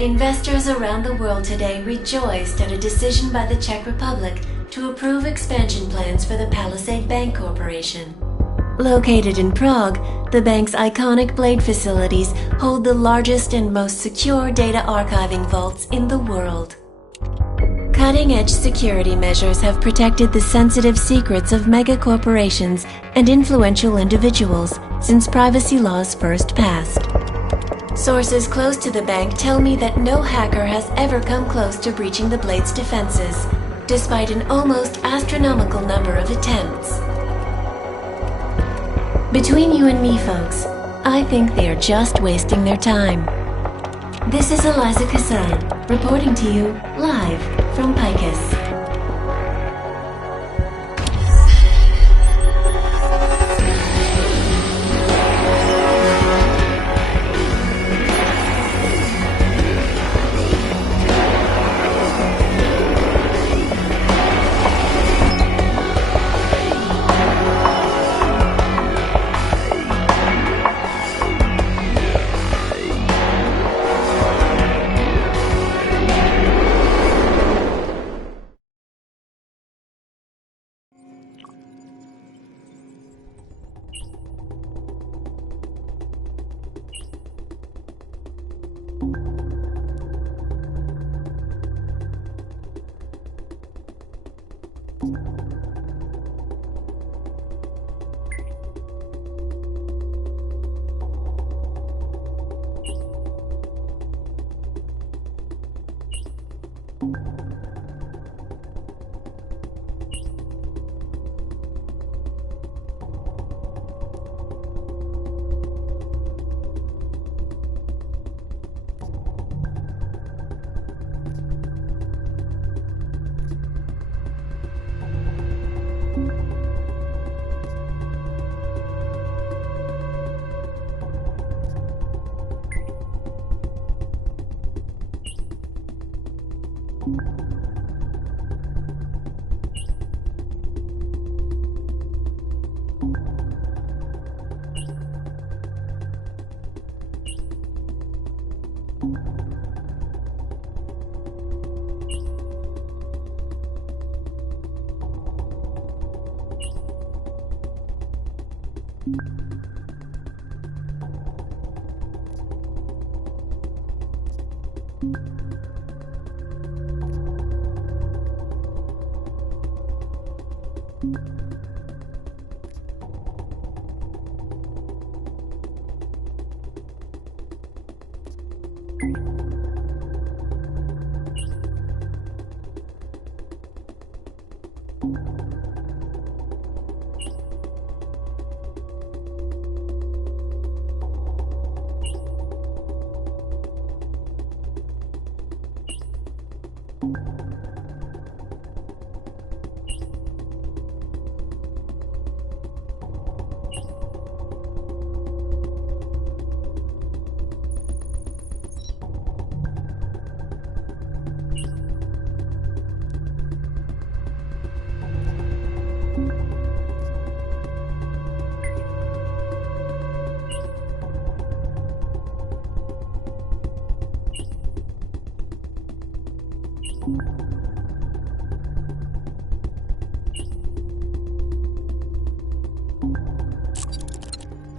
Investors around the world today rejoiced at a decision by the Czech Republic to approve expansion plans for the Palisade Bank Corporation. Located in Prague, the bank's iconic Blade facilities hold the largest and most secure data archiving vaults in the world. Cutting-edge security measures have protected the sensitive secrets of mega corporations and influential individuals since privacy laws first passed. Sources close to the bank tell me that no hacker has ever come close to breaching the Blade's defenses, despite an almost astronomical number of attempts. Between you and me, folks, I think they are just wasting their time. This is Eliza Kassan, reporting to you live from Picus.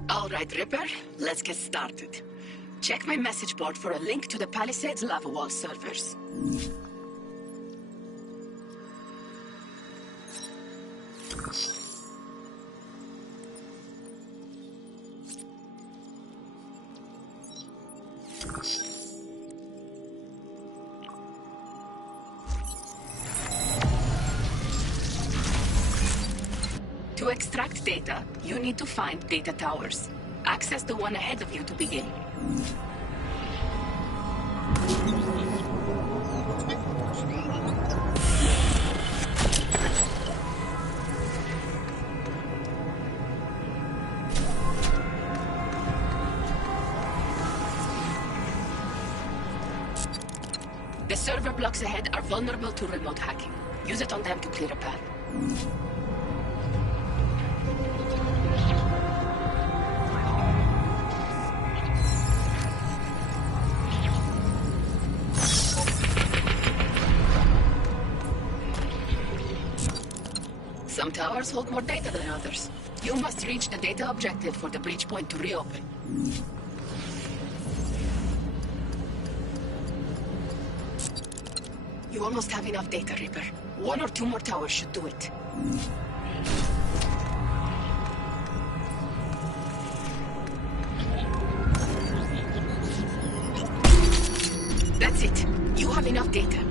Alright, Ripper, let's get started. Check my message board for a link to the Palisades Lava Wall servers. To extract data, you need to find data towers. Access the one ahead of you to begin. The server blocks ahead are vulnerable to remote hacking. Use it on them to clear a path. Some towers hold more data than others. You must reach the data objective for the breach point to reopen. You almost have enough data, Reaper. One or two more towers should do it. That's it. You have enough data.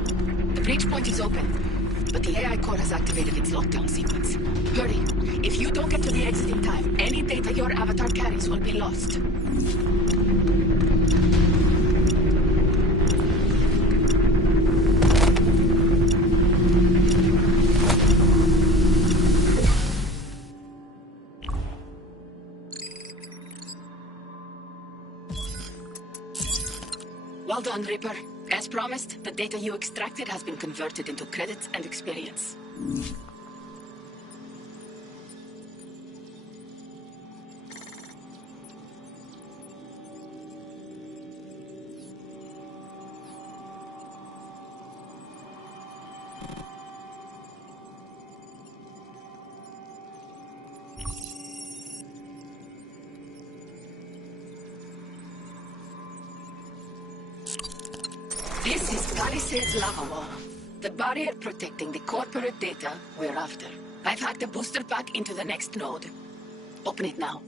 The breach point is open, but the AI core has activated its lockdown sequence. Hurry. If you don't get to the exit in time, any data your avatar carries will be lost. Well done, Reaper. As promised, the data you extracted has been converted into credits and experience. This is Palisades lava wall, the barrier protecting the corporate data we're after. I've hacked a booster pack into the next node. Open it now.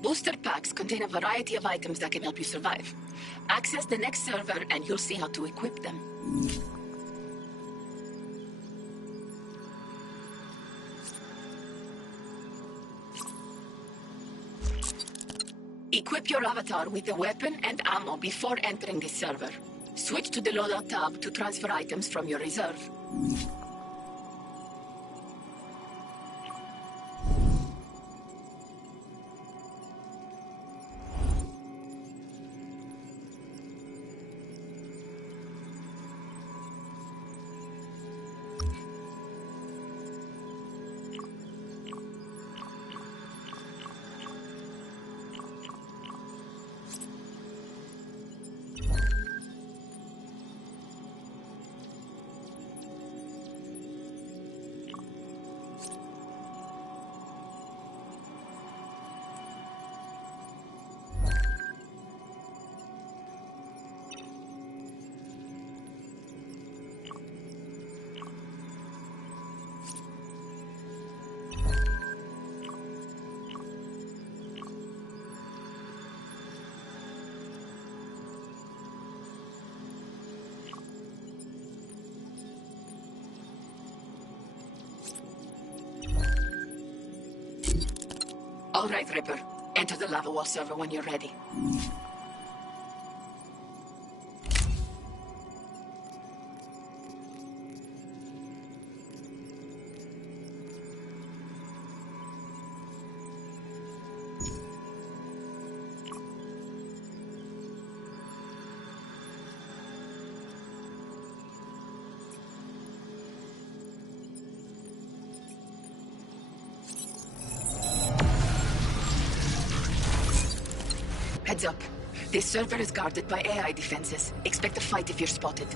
Booster packs contain a variety of items that can help you survive. Access the next server and you'll see how to equip them. Equip your avatar with the weapon and ammo before entering the server. Switch to the loadout tab to transfer items from your reserve. All right, Ripper. Enter the lava wall server when you're ready. Heads up. This server is guarded by AI defenses. Expect a fight if you're spotted.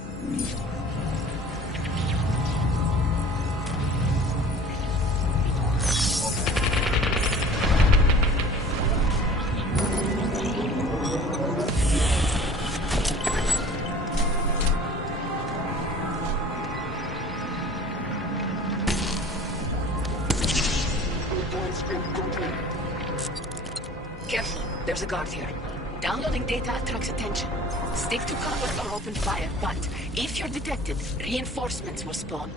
Careful. There's a guard here. Downloading data attracts attention. Stick to cover or open fire, but if you're detected, reinforcements will spawn.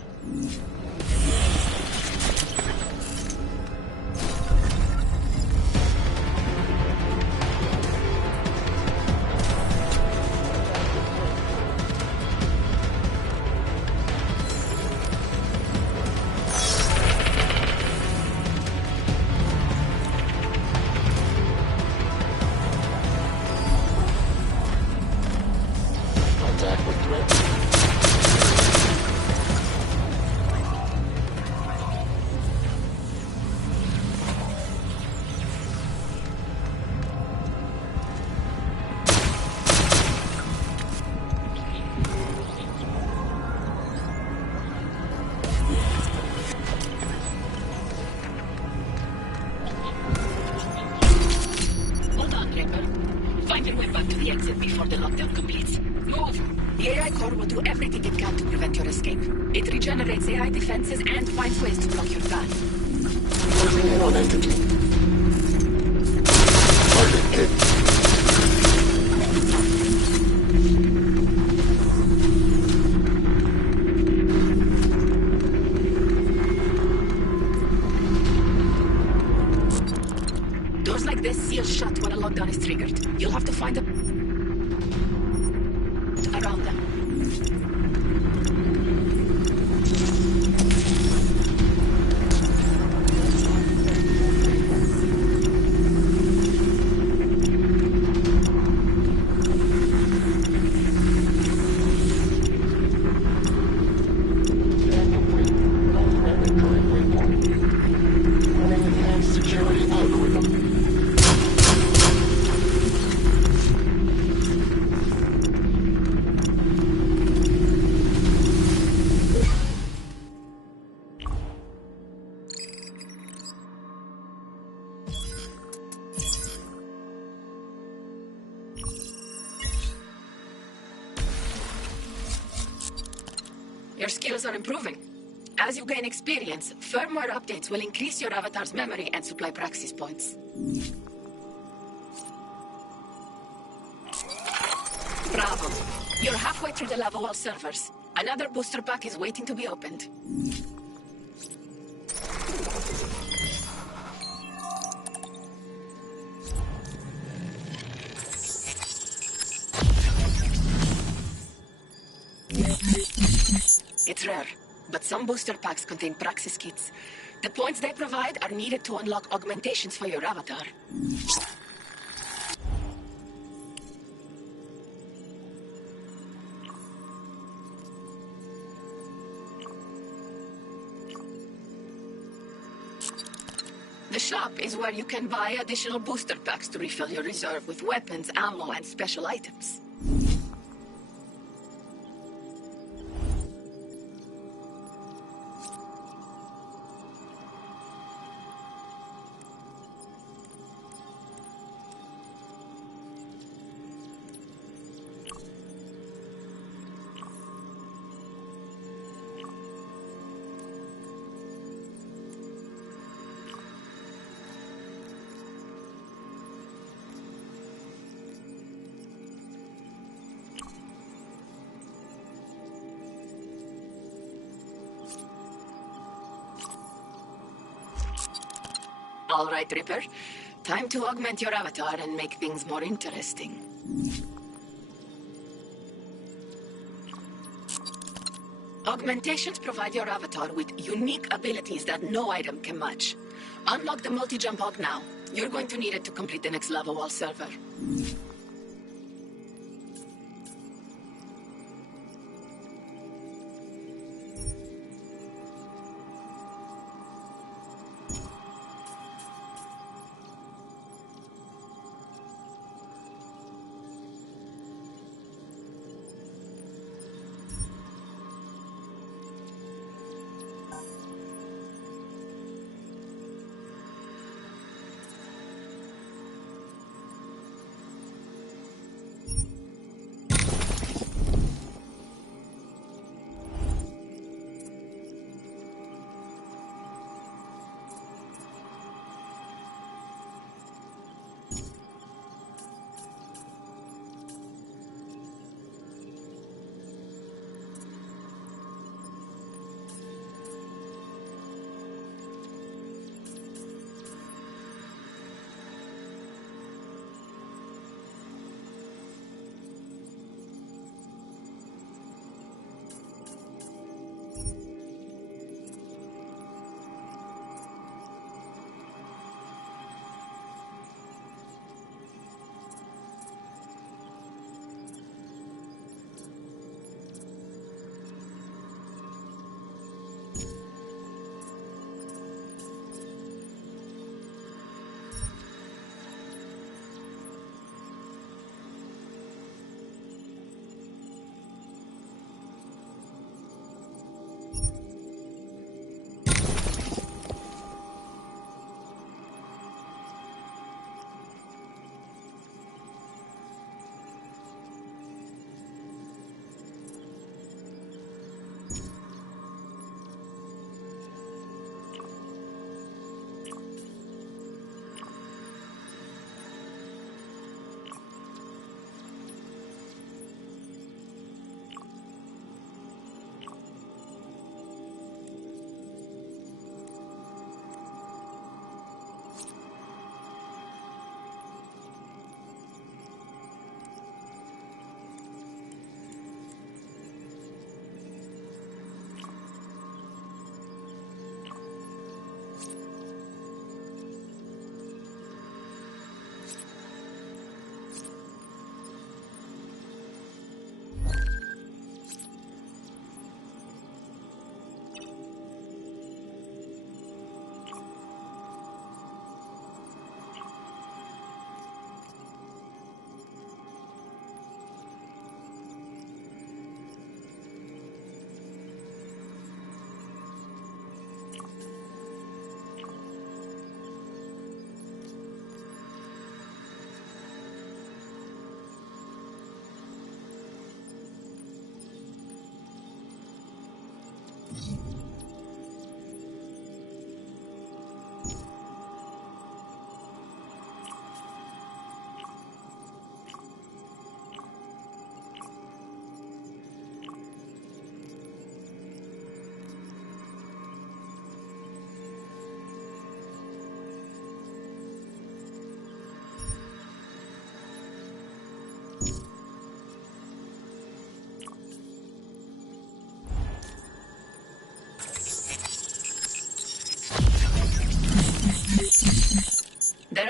Find your way back to the exit before the lockdown completes. Move! The AI core will do everything it can to prevent your escape. It regenerates AI defenses and finds ways to block your path. Closing in on entity. Target hit. Doors like this seal shut when a lockdown is triggered. You'll have to find a around them. Your skills are improving. As you gain experience, firmware updates will increase your avatar's memory and supply praxis points. Bravo. You're halfway through the lava wall servers. Another booster pack is waiting to be opened. It's rare, but some booster packs contain praxis kits. The points they provide are needed to unlock augmentations for your avatar. The shop is where you can buy additional booster packs to refill your reserve with weapons, ammo, and special items. All right, Ripper. Time to augment your avatar and make things more interesting. Augmentations provide your avatar with unique abilities that no item can match. Unlock the multi-jump aug now. You're going to need it to complete the next lava wall server.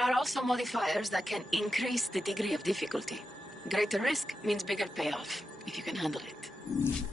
are also modifiers that can increase the degree of difficulty. Greater risk means bigger payoff, if you can handle it.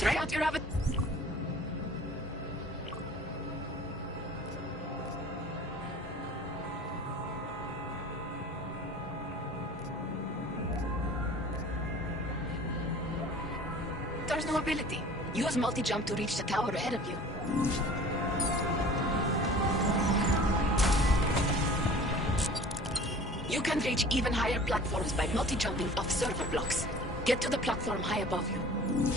Try out your rabbit. There's no ability. Use multi-jump to reach the tower ahead of you. You can reach even higher platforms by multi-jumping off server blocks. Get to the platform high above you.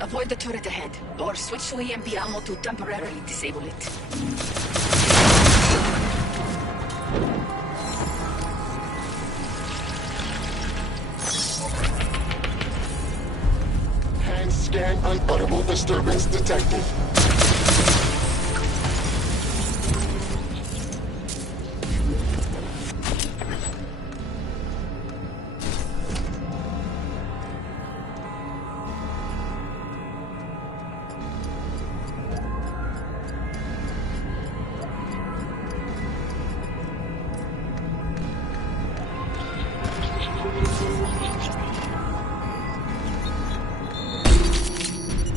Avoid the turret ahead, or switch to EMP ammo to temporarily disable it. Hand scan unutterable disturbance detected.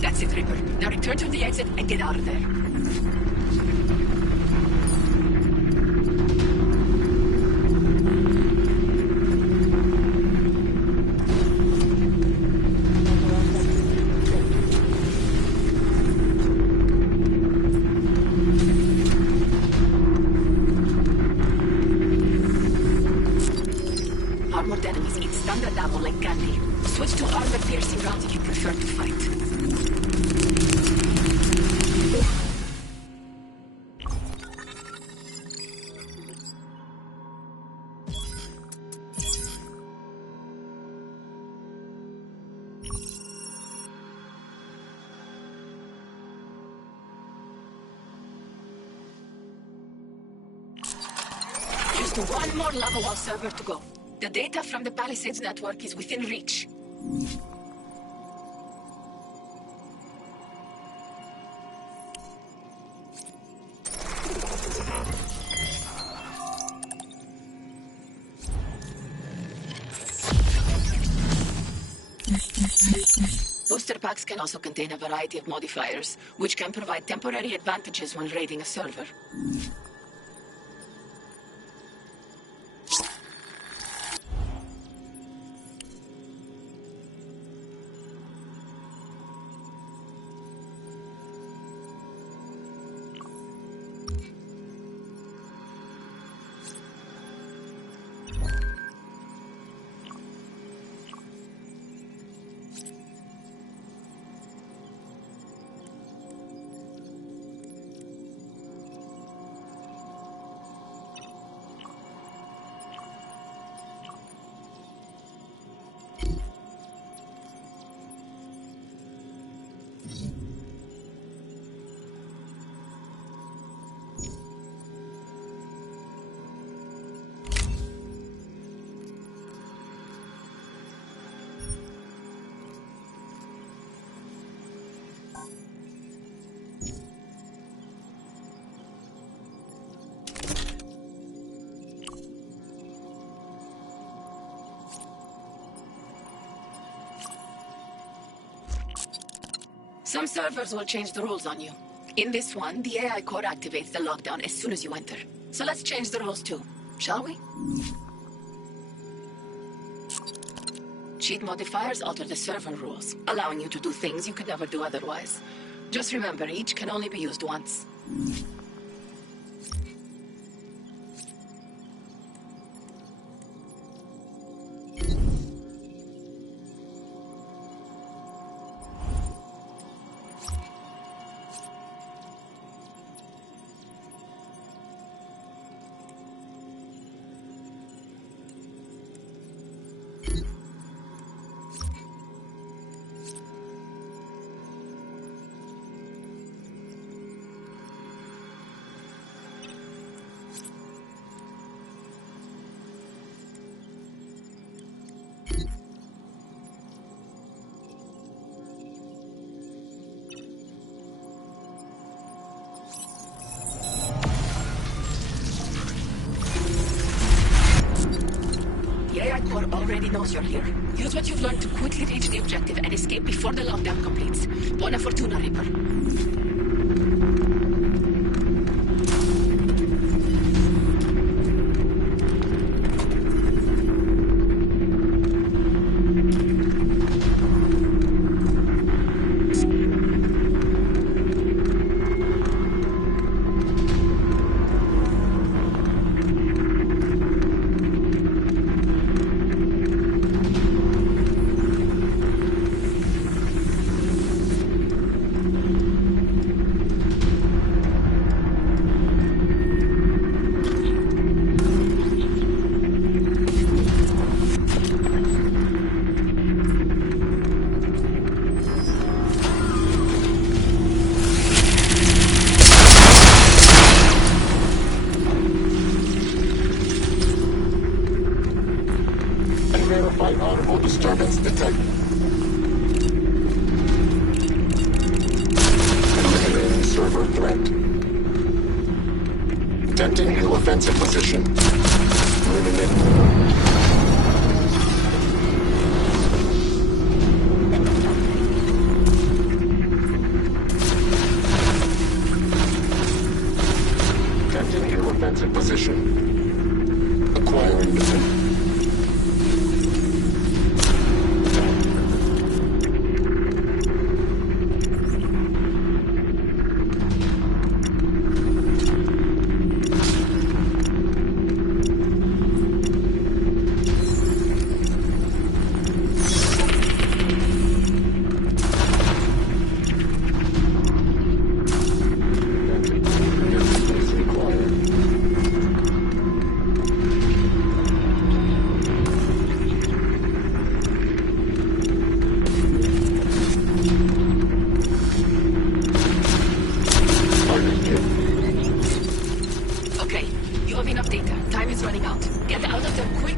That's it, Reaper. Now return to the exit and get out of there. Armored enemies eat standard ammo like candy. Switch to armor-piercing rounds if you prefer to fight. just one more lava wall server to go. The data from the Palisades network is within reach. Booster packs can also contain a variety of modifiers, which can provide temporary advantages when raiding a server. Some servers will change the rules on you. In this one, the AI core activates the lockdown as soon as you enter. So let's change the rules too, shall we? Cheat modifiers alter the server rules, allowing you to do things you could never do otherwise. Just remember, each can only be used once. Already knows you're here. Use what you've learned to quickly reach the objective and escape before the lockdown completes. Buona fortuna, Reaper. Audible disturbance detected. Eliminating server threat. Attempting new offensive position. Eliminate. Offensive position. Acquiring defense.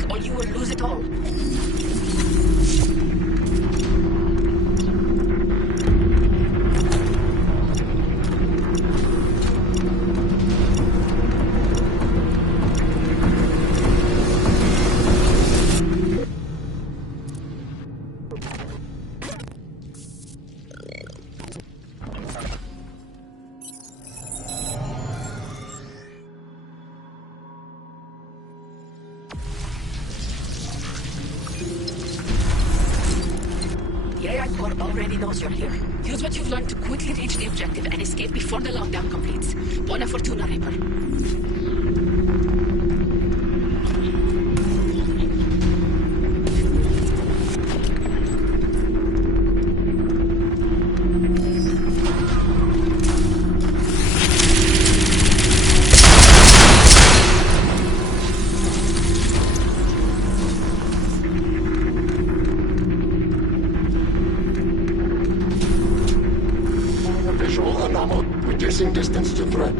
or you will lose it all. The AI core already knows you're here. Use what you've learned to quickly reach the objective and escape before the lockdown completes. Buona fortuna, Reaper. Visual anomaly. Reducing distance to threat.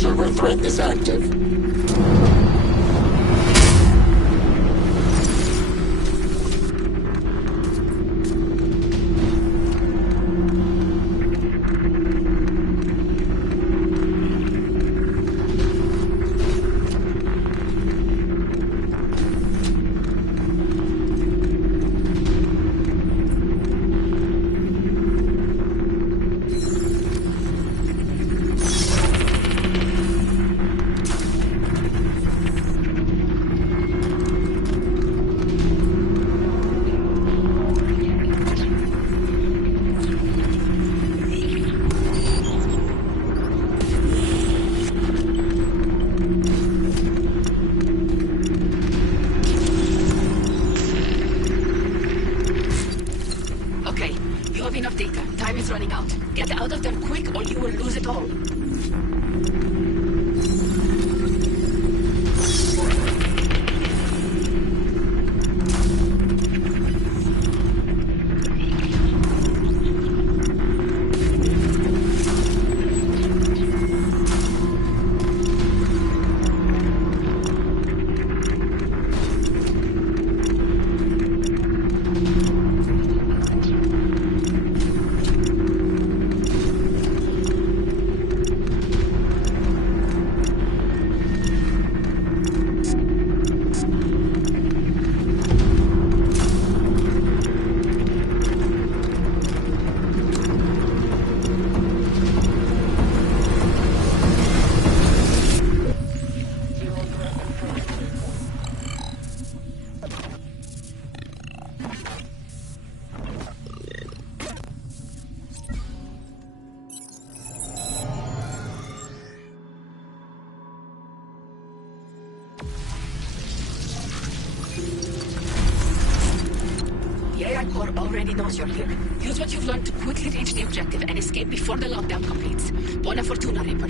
Server threat is active. Okay, you have enough data. Time is running out. Get out of there quick or you will lose it all. The AI core already knows you're here. Use what you've learned to quickly reach the objective and escape before the lockdown completes. Buona fortuna, Reaper.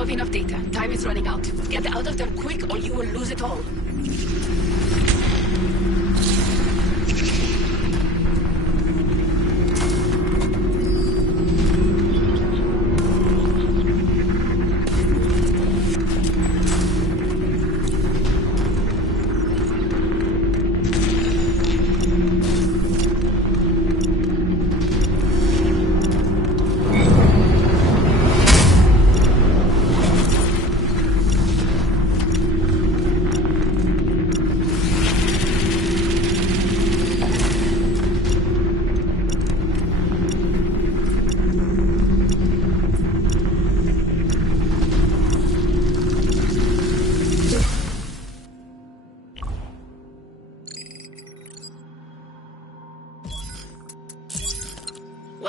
have enough data. Time is running out. Get out of there quick or you will lose it all.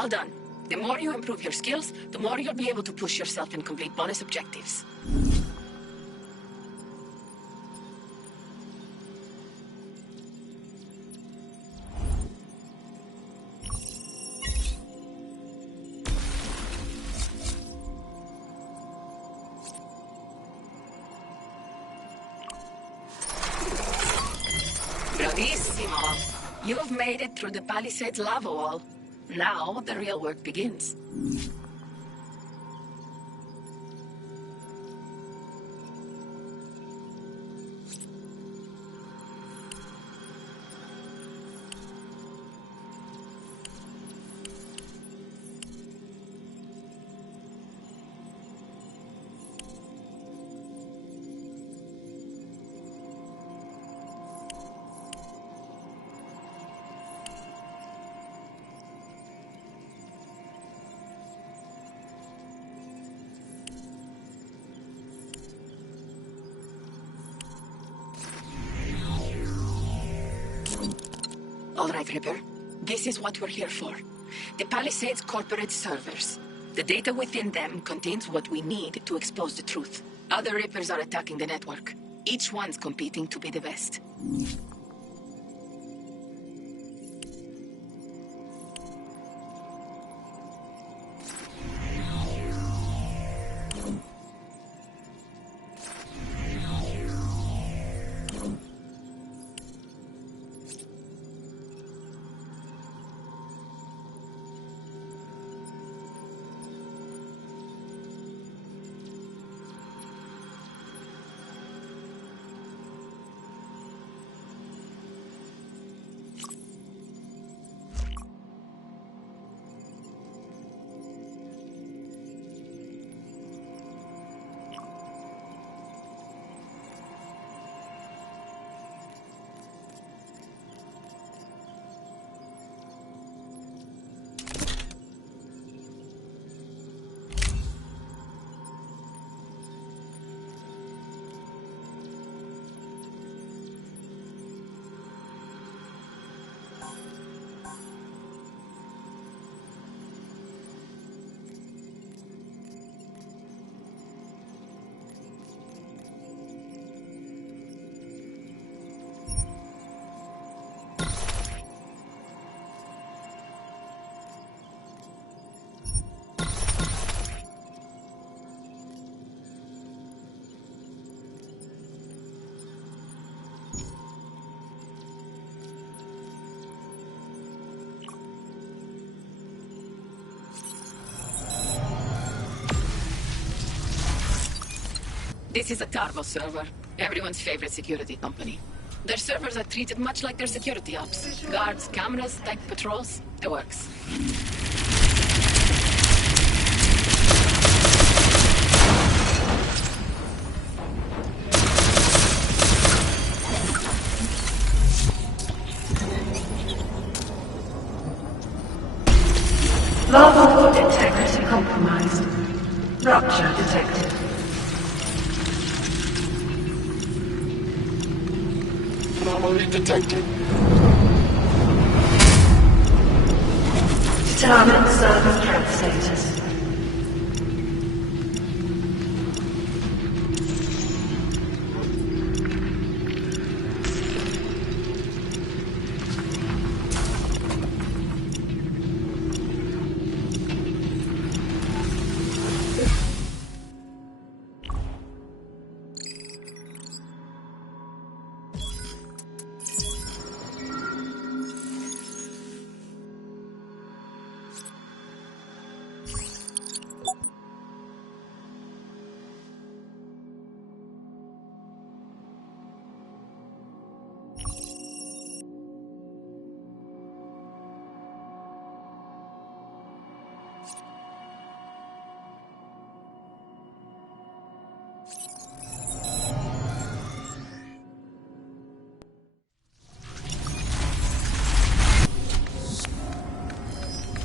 Well done. The more you improve your skills, the more you'll be able to push yourself and complete bonus objectives. Bravissimo! You've made it through the Palisades lava wall. Now the real work begins. All right, Ripper. This is what we're here for. The Palisades corporate servers. The data within them contains what we need to expose the truth. Other Rippers are attacking the network. Each one's competing to be the best. This is a Tarbo server, everyone's favorite security company. Their servers are treated much like their security ops. Guards, cameras, tight patrols, the works. Lava integrity compromised. Rupture detected. Anomaly detected. Determine server threat status.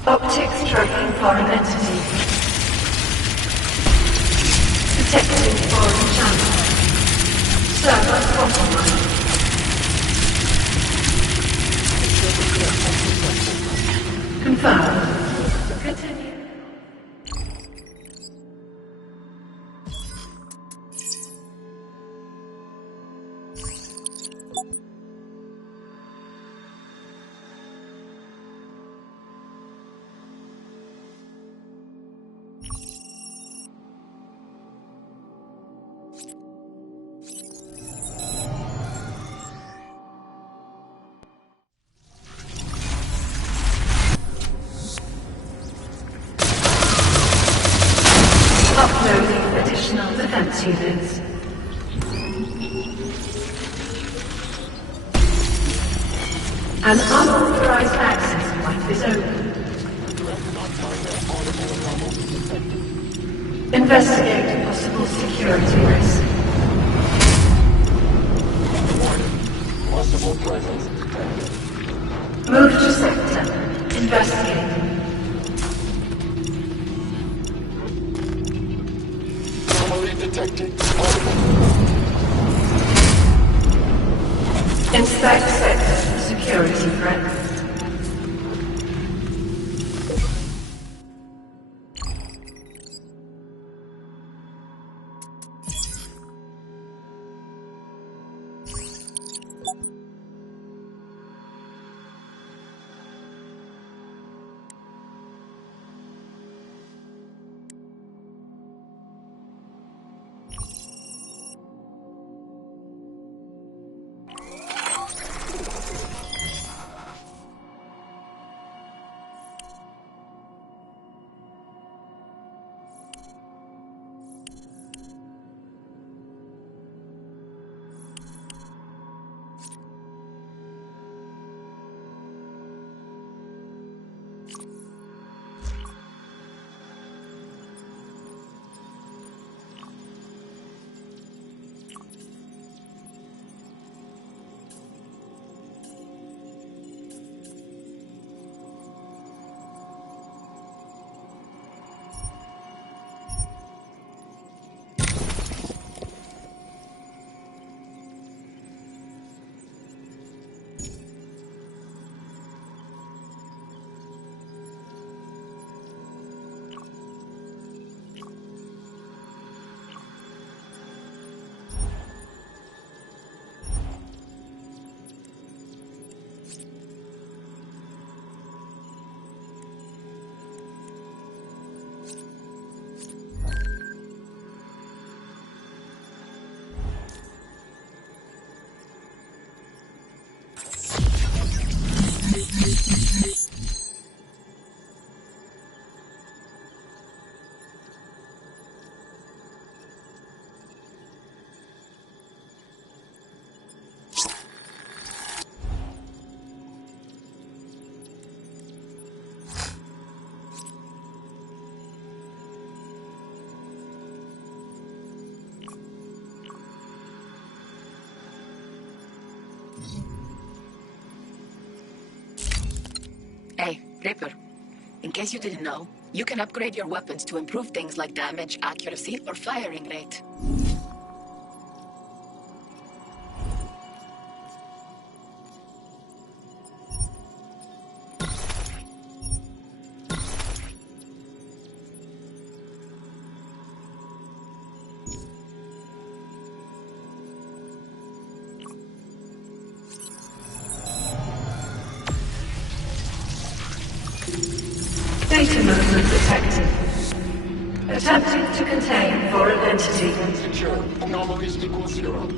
Optics tracking foreign entity. Detecting foreign channel. Server compromised. Confirmed. Activity vids. An unauthorized access point is open. Investigate possible security risk. Possible presence detected. Move to sector. Investigate. Anomaly detected. Inspect sector for security threats. Hey, Ripper. In case you didn't know, you can upgrade your weapons to improve things like damage, accuracy, or firing rate. Data movement detected. Attempting to contain foreign entity. Secure. Anomalies equal 0.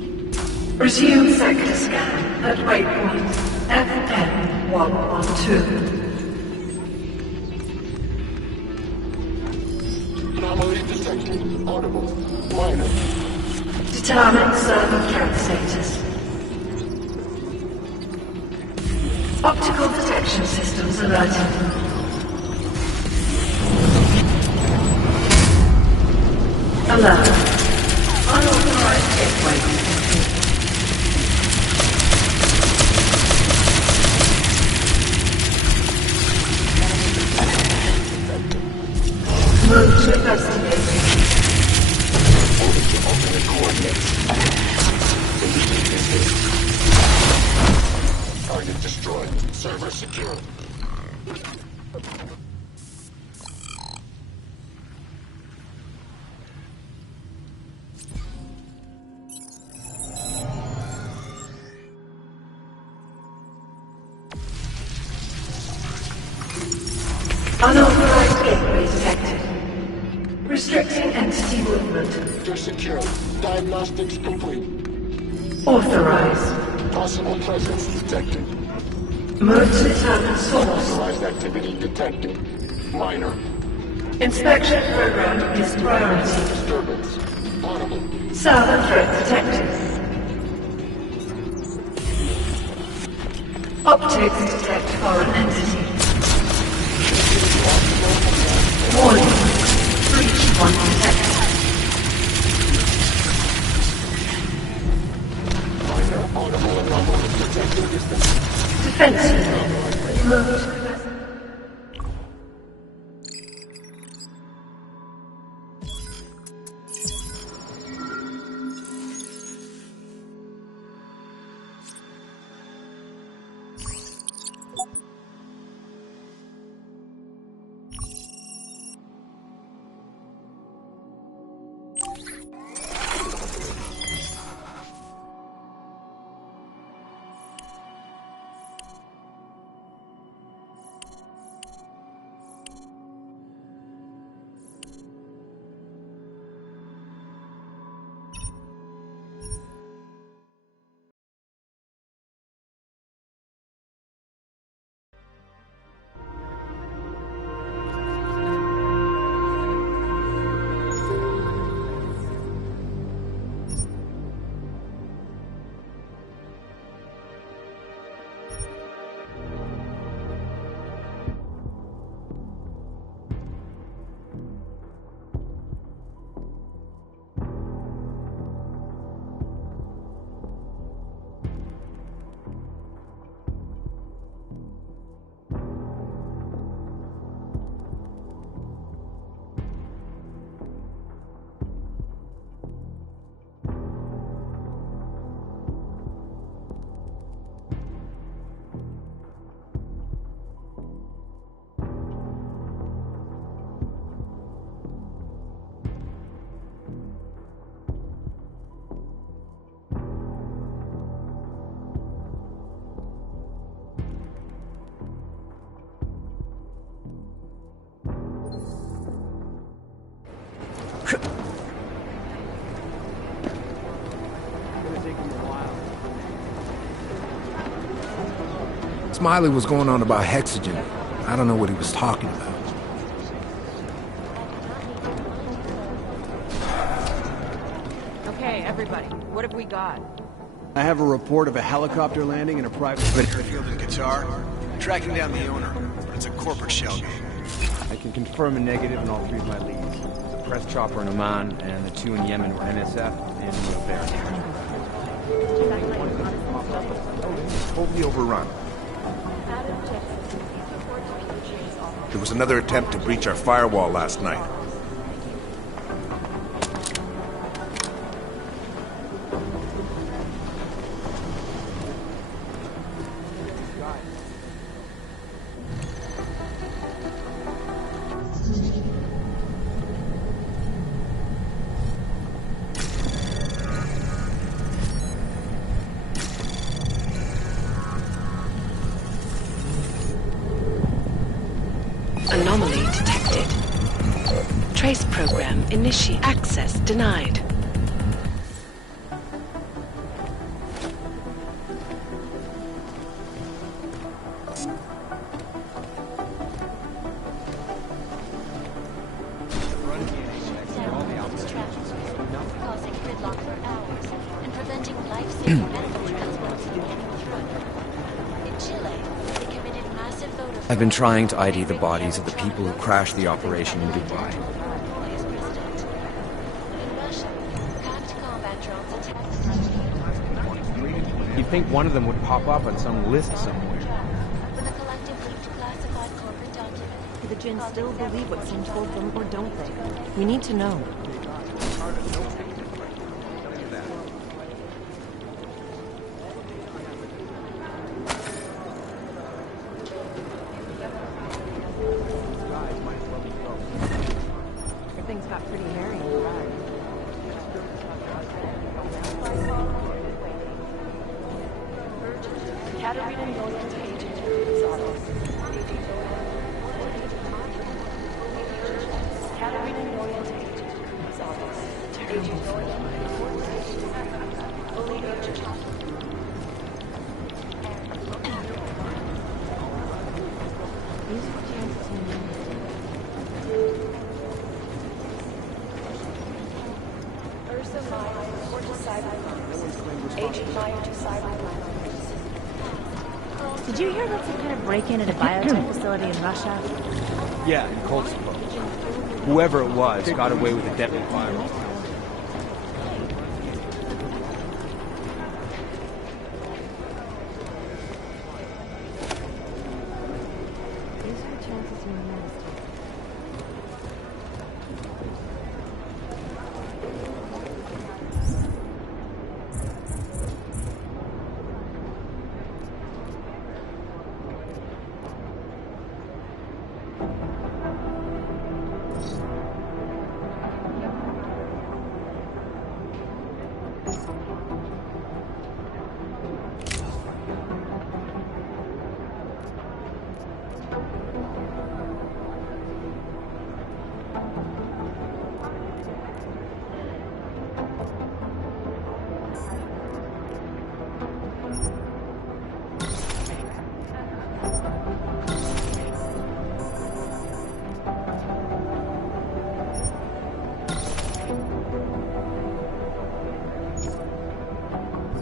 Resume sector scan at waypoint FN112. Anomaly detected. Audible. Minor. Determine server threat status. Optical detection systems alerted. Alert. Unauthorized gateway detected. Move to investigate. Alternate coordinates. Target destroyed. Server secure. Unauthorized gateway detected. Restricting entity movement. Sector secure. Diagnostics complete. Authorize. Possible presence detected. Move to determine source. Unauthorized activity detected. Minor. Inspection program is priority. Disturbance. Audible. Server threat detected. Optics detect foreign entity. Warning. Breach 1 detected. Defense unit removed. Smiley was going on about hexogen. I don't know what he was talking about. Okay, everybody, what have we got? I have a report of a helicopter landing in a private airfield in Qatar. Tracking down the owner, but it's a corporate shell game. I can confirm a negative on all three of my leads. The press chopper in Oman and the two in Yemen were NSF and military. Totally overrun. There was another attempt to breach our firewall last night. Anomaly detected. Trace program initiate. Access denied. Causing gridlock for hours and preventing life-saving medical transports from getting through. In Chile, they committed massive voter I've been trying to ID the bodies of the people who crashed the operation in Dubai. In Russia, packed combat drones attacked You'd think one of them would pop up on some list somewhere. with a collective leaked classified corporate document. Do the Jinn still believe what Kim told them, or don't they? We need to know. Everything's got pretty hairy in the back. Katerina Nolan to Agent Cruz's office. Katerina Nolan to Agent Cruz's office. Agent Nolan. Fully urgent. These are chances you need. Did you hear about some kind of break-in at a biotech facility in Russia? Yeah, in Kosovo. Whoever it was got away with a deadly firearm. These are the chances you missed.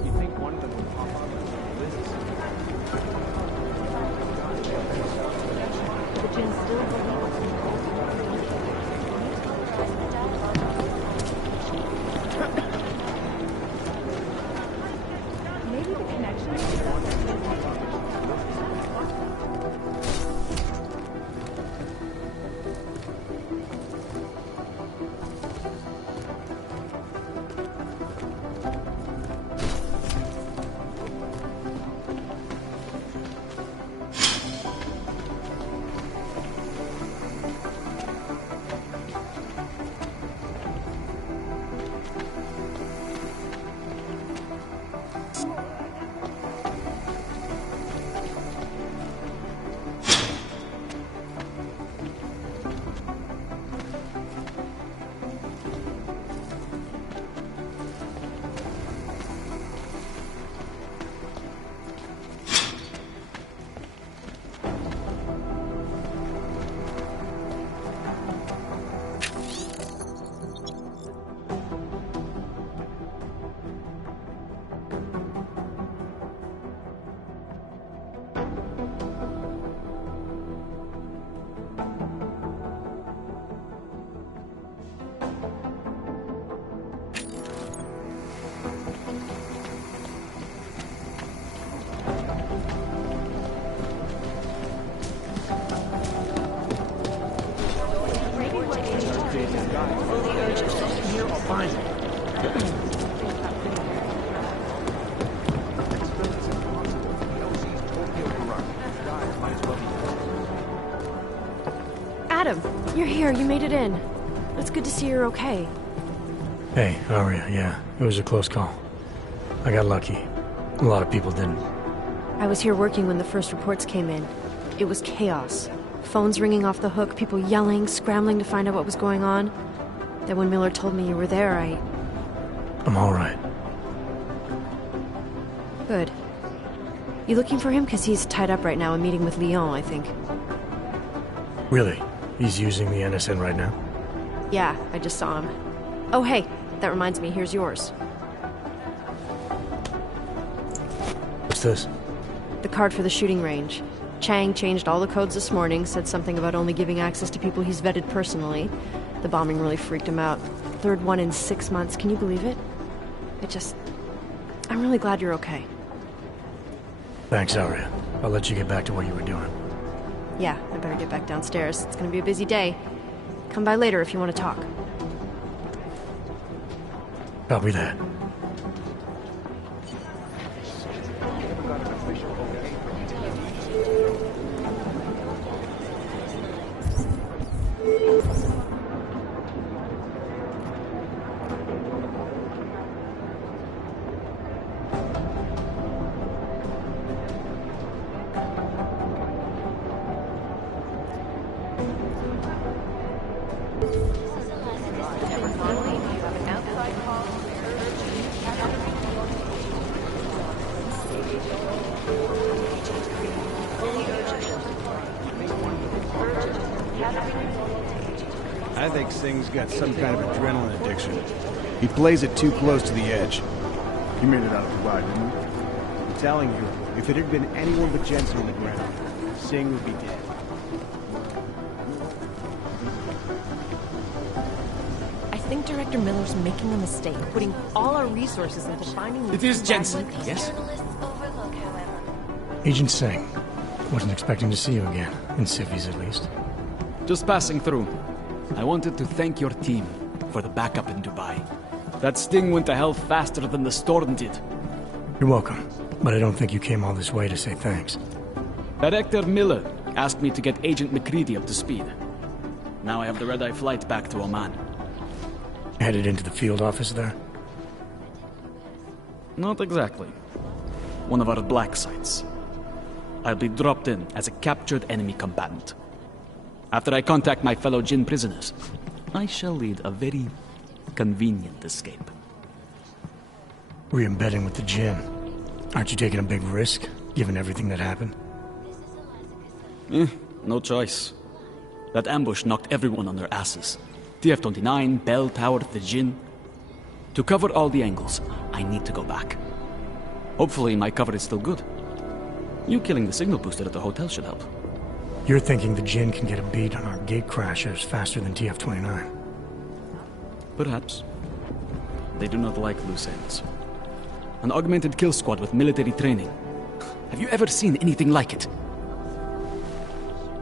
You think one of them would pop up with The Jinn still believe it's in maybe the connection Adam, you're here. You made it in. It's good to see you're okay. Hey, Aria, yeah. It was a close call. I got lucky. A lot of people didn't. I was here working when the first reports came in. It was chaos. Phones ringing off the hook, people yelling, scrambling to find out what was going on. Then when Miller told me you were there, I'm all right. Good. You looking for him? Because he's tied up right now, a meeting with Lyon, I think. Really? He's using the NSN right now? Yeah, I just saw him. Oh, hey, that reminds me, here's yours. What's this? The card for the shooting range. Chang changed all the codes this morning, said something about only giving access to people he's vetted personally. The bombing really freaked him out. Third one in 6 months, can you believe it? I'm really glad you're okay. Thanks, Aria. I'll let you get back to what you were doing. Yeah, I better get back downstairs. It's gonna be a busy day. Come by later if you want to talk. Copy that. I think Singh's got some kind of adrenaline addiction. He plays it too close to the edge. He made it out of Dubai, didn't he? I'm telling you, if it had been anyone but Jensen on the ground, Singh would be dead. I think Director Miller's making a mistake, putting all our resources into finding... It is Jensen, yes? Agent Singh. Wasn't expecting to see you again, in civvies at least. Just passing through. I wanted to thank your team for the backup in Dubai. That sting went to hell faster than the storm did. You're welcome, but I don't think you came all this way to say thanks. Director Miller asked me to get Agent McCready up to speed. Now I have the red-eye flight back to Oman. Headed into the field office there? Not exactly. One of our black sites. I'll be dropped in as a captured enemy combatant. After I contact my fellow Jinn prisoners, I shall lead a very convenient escape. Re-embedding with the Jinn. Aren't you taking a big risk, given everything that happened? No choice. That ambush knocked everyone on their asses. TF-29, Bell Tower, the Jinn. To cover all the angles, I need to go back. Hopefully my cover is still good. You killing the signal booster at the hotel should help. You're thinking the Jinn can get a beat on our gate crashers faster than TF-29? Perhaps. They do not like loose ends. An augmented kill squad with military training. Have you ever seen anything like it?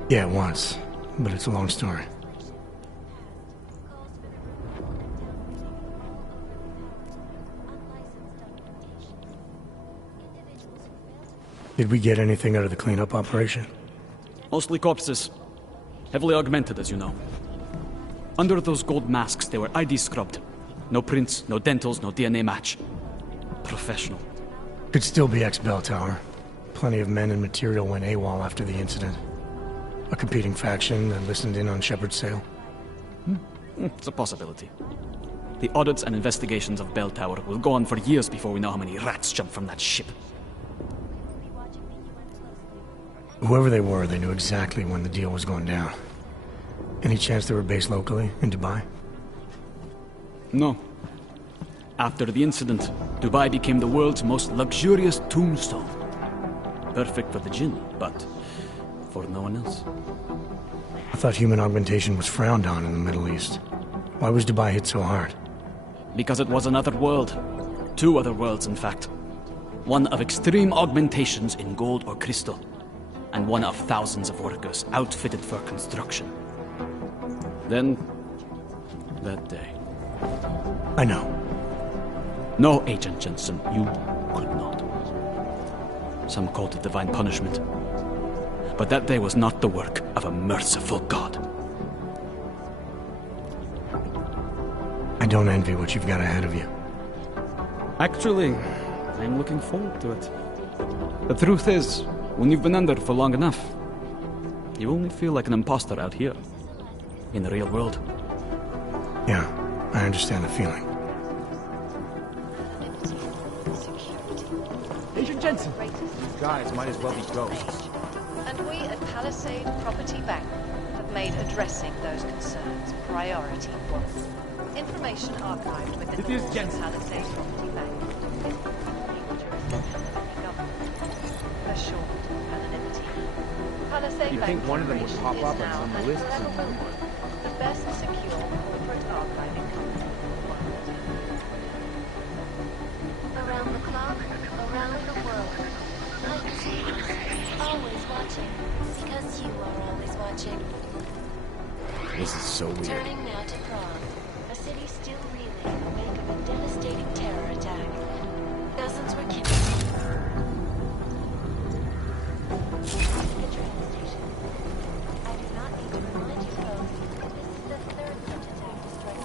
Yeah, once. But it's a long story. Did we get anything out of the cleanup operation? Mostly corpses. Heavily augmented, as you know. Under those gold masks, they were ID scrubbed. No prints, no dentals, no DNA match. Professional. Could still be ex-Bell Tower. Plenty of men and material went AWOL after the incident. A competing faction that listened in on Shepard's sale. It's a possibility. The audits and investigations of Bell Tower will go on for years before we know how many rats jumped from that ship. Whoever they were, they knew exactly when the deal was going down. Any chance they were based locally, in Dubai? No. After the incident, Dubai became the world's most luxurious tombstone. Perfect for the Jinn, but for no one else. I thought human augmentation was frowned on in the Middle East. Why was Dubai hit so hard? Because it was another world. Two other worlds, in fact. One of extreme augmentations in gold or crystal, and one of thousands of workers outfitted for construction. Then, that day. I know. No, Agent Jensen, you could not. Some called it divine punishment. But that day was not the work of a merciful God. I don't envy what you've got ahead of you. Actually, I'm looking forward to it. The truth is, when you've been under for long enough, you only feel like an imposter out here, in the real world. Yeah, I understand the feeling. Agent Jensen! These guys might as well be ghosts. And we at Palisade Property Bank have made addressing those concerns priority one. Information archived within the walls of Palisade Property Bank. Assured anonymity. Palisade You Bank think one of them would pop up on some list somewhere? The best secure corporate archiving company. Around the clock, around the world. Always watching, because you are always watching. This is so weird. Turning now to Prague, a city still reeling in the wake of a devastating terror attack. Dozens were killed.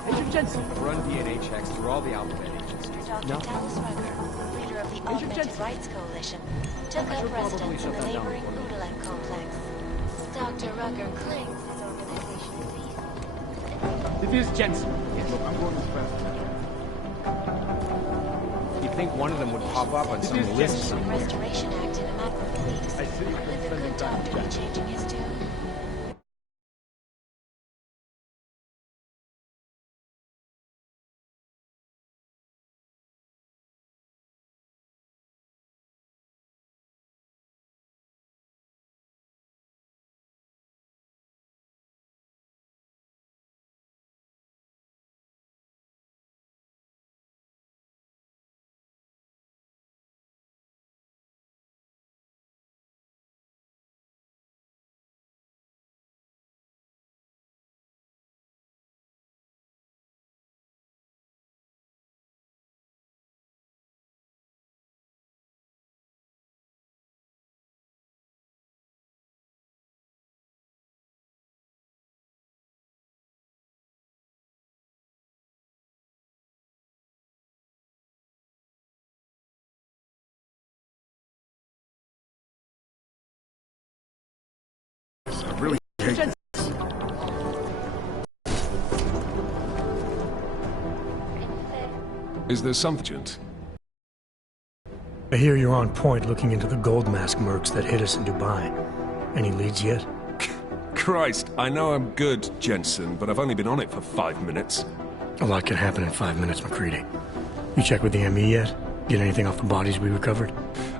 Agent Jensen! Run DNA checks through all the alphabet agencies. Dr. Dallas Rucker, leader of the Augmented Rights Coalition, took up residence in the neighboring Udalek complex. Dr. Rucker claims his organization is peaceful. It is Jensen! Yes, look, I'm going to press. You think one of them would pop up on some list somewhere? Restoration Act in a matter of weeks. Would the good doctor be changing his tune? Is there something? I hear you're on point looking into the gold mask mercs that hit us in Dubai. Any leads yet? Christ, I know I'm good, Jensen, but I've only been on it for 5 minutes. A lot can happen in 5 minutes, McCready. You check with the ME yet? Get anything off the bodies we recovered?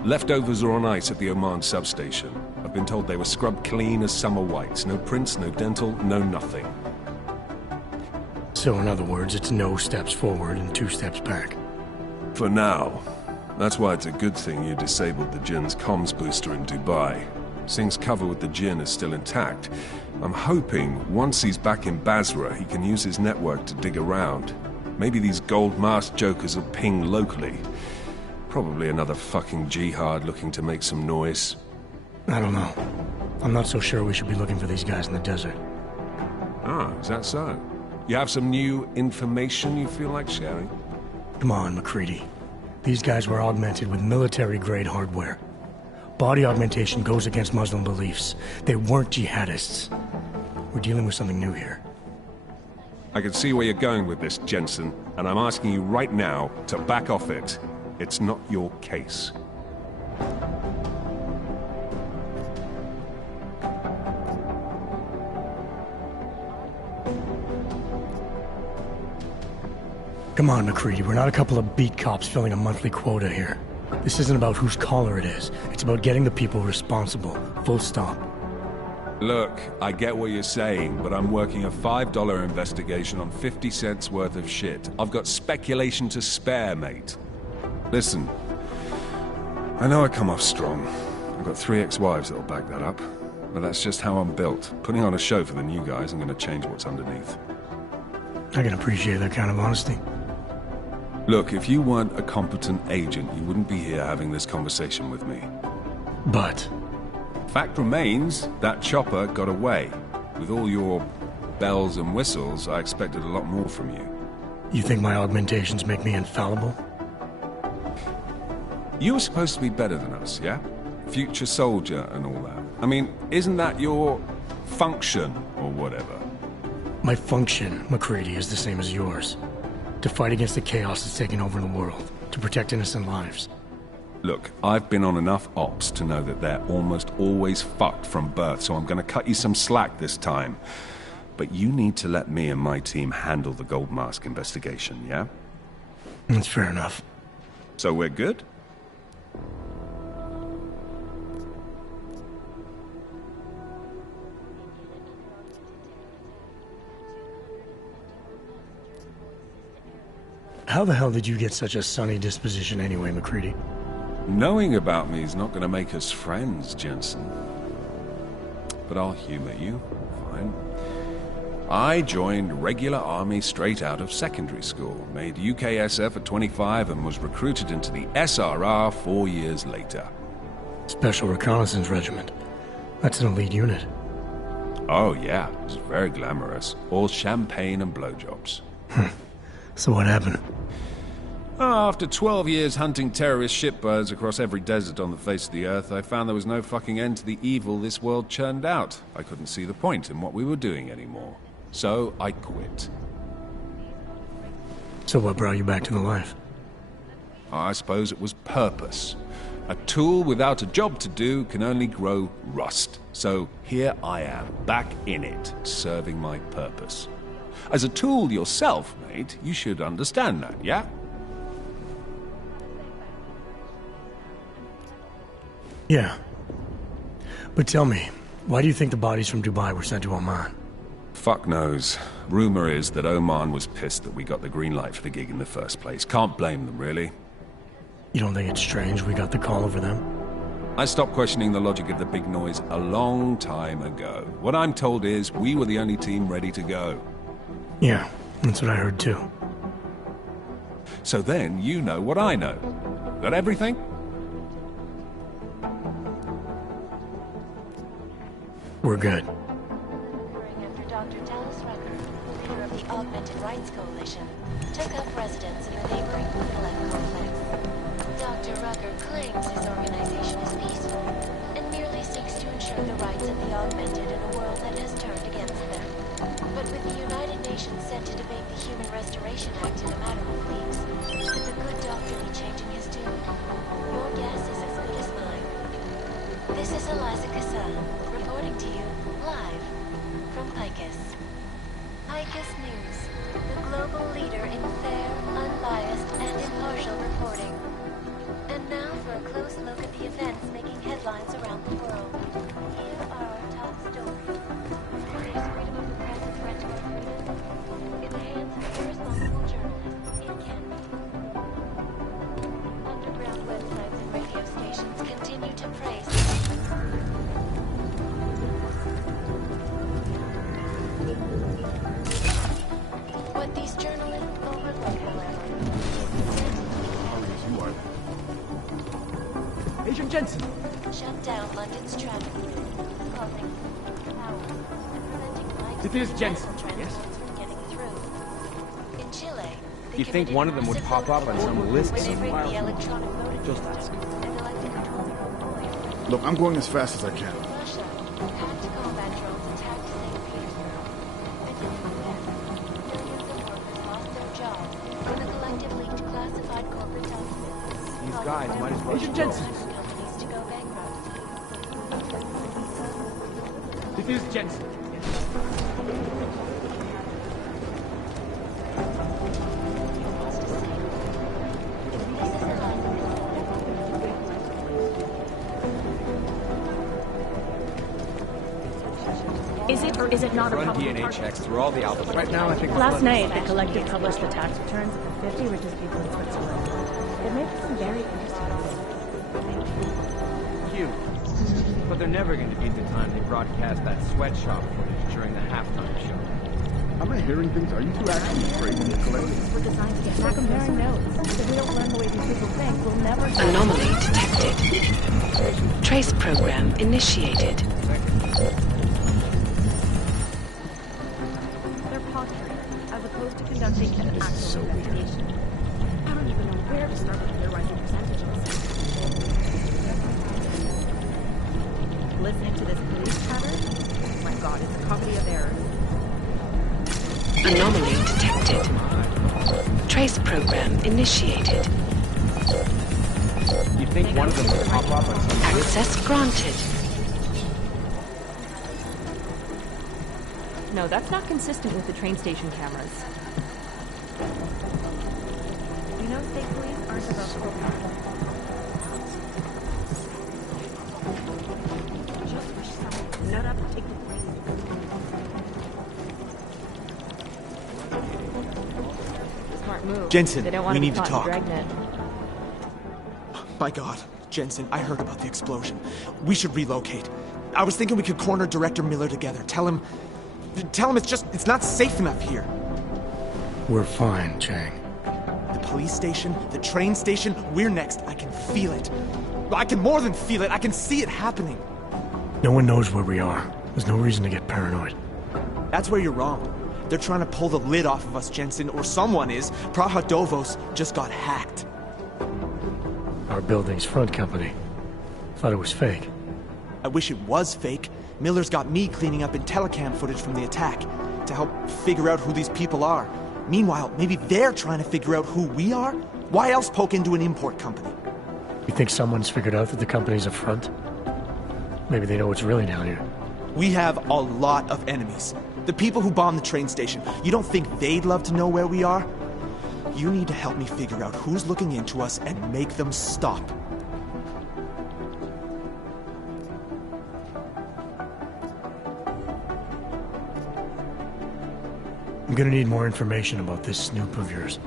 Leftovers are on ice at the Oman substation. I've been told they were scrubbed clean as summer whites. No prints, no dental, no nothing. So in other words, it's no steps forward and 2 steps back. For now. That's why it's a good thing you disabled the Jinn's comms booster in Dubai. Singh's cover with the Jinn is still intact. I'm hoping once he's back in Basra, he can use his network to dig around. Maybe these gold mask jokers will ping locally. Probably another fucking jihad looking to make some noise. I don't know. I'm not so sure we should be looking for these guys in the desert. Ah, is that so? You have some new information you feel like sharing? Come on, McCready. These guys were augmented with military-grade hardware. Body augmentation goes against Muslim beliefs. They weren't jihadists. We're dealing with something new here. I can see where you're going with this, Jensen, and I'm asking you right now to back off it. It's not your case. Come on, McCready. We're not a couple of beat cops filling a monthly quota here. This isn't about whose caller it is. It's about getting the people responsible. Full stop. Look, I get what you're saying, but I'm working a $5 investigation on 50 cents worth of shit. I've got speculation to spare, mate. Listen, I know I come off strong. I've got 3 ex-wives that'll back that up. But that's just how I'm built. Putting on a show for the new guys, I'm gonna change what's underneath. I can appreciate that kind of honesty. Look, if you weren't a competent agent, you wouldn't be here having this conversation with me. But? Fact remains, that chopper got away. With all your bells and whistles, I expected a lot more from you. You think my augmentations make me infallible? You were supposed to be better than us, yeah? Future soldier and all that. I mean, isn't that your function or whatever? My function, McCready, is the same as yours. To fight against the chaos that's taking over the world. To protect innocent lives. Look, I've been on enough ops to know that they're almost always fucked from birth, so I'm gonna cut you some slack this time. But you need to let me and my team handle the gold mask investigation, yeah? That's fair enough. So we're good? How the hell did you get such a sunny disposition anyway, McCready? Knowing about me is not going to make us friends, Jensen. But I'll humor you. Fine. I joined regular army straight out of secondary school, made UKSF at 25 and was recruited into the SRR 4 years later. Special Reconnaissance Regiment. That's an elite unit. Oh yeah, it was very glamorous. All champagne and blowjobs. So what happened? After 12 years hunting terrorist shitbirds across every desert on the face of the earth, I found there was no fucking end to the evil this world churned out. I couldn't see the point in what we were doing anymore. So I quit. So what brought you back to the life? I suppose it was purpose. A tool without a job to do can only grow rust. So here I am, back in it, serving my purpose. As a tool yourself, mate, you should understand that, yeah? Yeah. But tell me, why do you think the bodies from Dubai were sent to Oman? Fuck knows. Rumor is that Oman was pissed that we got the green light for the gig in the first place. Can't blame them, really. You don't think it's strange we got the call over them? I stopped questioning the logic of the big noise a long time ago. What I'm told is we were the only team ready to go. Yeah, that's what I heard too. So then you know what I know. Got everything? We're good. After Dr. Dallas Rucker, the leader of the Augmented Rights Coalition, took up residence in the neighboring Bukalek complex. Dr. Rucker claims his organization is peaceful and merely seeks to ensure the rights of the augmented in a world that has turned against them. But with the United Nations set to debate the Human Restoration Act in a matter of weeks, the Agent Jensen! Shut down London's traffic. Causing power and preventing It is Jensen, yes? from getting through. In Chile, they You'd think one of them would pop up on some list where they rig somewhere. the electronic voting Just system ask. and elected control. Look, I'm going as fast as I can. Russia had to combat drones attacked St. Petersburg. And in the US, millions of workers lost their jobs when the collective leaked classified corporate documents. These guys might as well Agent go. Jensen! Companies to go bankrupt. It is Jensen. Is it or is it not a Run probable DNA target? checks through all the outlets. Right now, I think Last night, the collective published the tax returns of the 50 richest people in Switzerland. It made them very interesting. Cute. But they're never going to beat the time they broadcast that sweatshop footage during the halftime show. Am I hearing things? Are you two actually crazy? Collective? We're designed to get back comparing notes. If we don't learn the way these people think, we'll never... Anomaly detected. Trace program initiated. They're posturing, as opposed to conducting an actual investigation. I don't even know where to start with theorizing percentages. Listening to this police pattern? Oh my god, it's a comedy of errors. Anomaly detected. Trace program initiated. You think one of them would pop up on some list? Access granted. No, that's not consistent with the train station cameras. You know, state police aren't above corruption. Just wish someone would nut up and take the blame. Smart move. Jensen, they don't want we to need be to caught in talk. Dragnet. My God, Jensen, I heard about the explosion. We should relocate. I was thinking we could corner Director Miller together. Tell him it's not safe enough here. We're fine, Chang. The police station, the train station, we're next. I can feel it. I can more than feel it. I can see it happening. No one knows where we are. There's no reason to get paranoid. That's where you're wrong. They're trying to pull the lid off of us, Jensen, or someone is. Praha Dovos just got hacked. Our building's front company. Thought it was fake. I wish it was fake. Miller's got me cleaning up IntelliCam footage from the attack to help figure out who these people are. Meanwhile, maybe they're trying to figure out who we are? Why else poke into an import company? You think someone's figured out that the company's up front? Maybe they know what's really down here. We have a lot of enemies. The people who bombed the train station. You don't think they'd love to know where we are? You need to help me figure out who's looking into us and make them stop. I'm gonna need more information about this snoop of yours.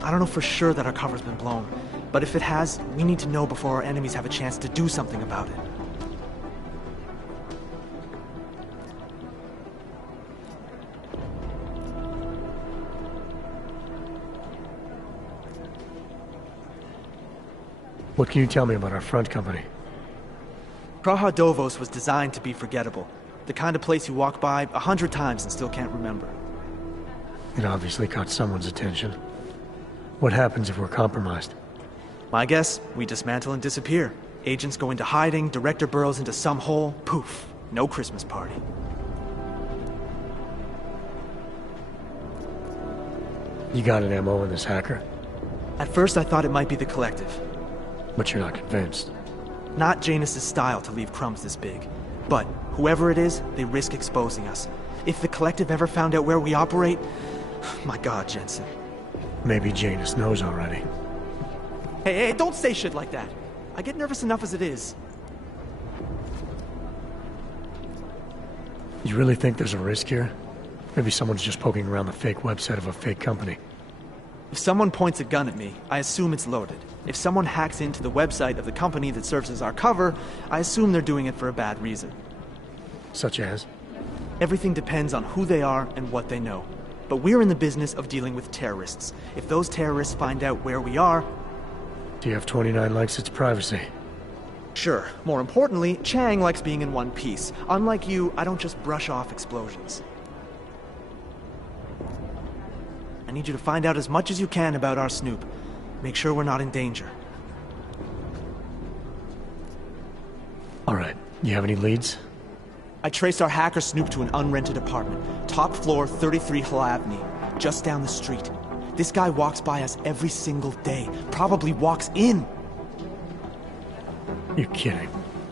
I don't know for sure that our cover's been blown, but if it has, we need to know before our enemies have a chance to do something about it. What can you tell me about our front company? Praha Dovos was designed to be forgettable. The kind of place you walk by 100 times and still can't remember. It obviously caught someone's attention. What happens if we're compromised? My guess, we dismantle and disappear. Agents go into hiding, Director burrows into some hole, poof, no Christmas party. You got an MO in this hacker? At first I thought it might be the Collective. But you're not convinced. Not Janus's style to leave crumbs this big. But whoever it is, they risk exposing us. If the Collective ever found out where we operate... My God, Jensen. Maybe Janus knows already. Hey, don't say shit like that. I get nervous enough as it is. You really think there's a risk here? Maybe someone's just poking around the fake website of a fake company. If someone points a gun at me, I assume it's loaded. If someone hacks into the website of the company that serves as our cover, I assume they're doing it for a bad reason. Such as? Everything depends on who they are and what they know. But we're in the business of dealing with terrorists. If those terrorists find out where we are, TF-29 likes its privacy. Sure. More importantly, Chang likes being in one piece. Unlike you, I don't just brush off explosions. I need you to find out as much as you can about our Snoop. Make sure we're not in danger. Alright, you have any leads? I traced our hacker Snoop to an unrented apartment. Top floor, 33 Hill Avenue. Just down the street. This guy walks by us every single day. Probably walks in. You're kidding.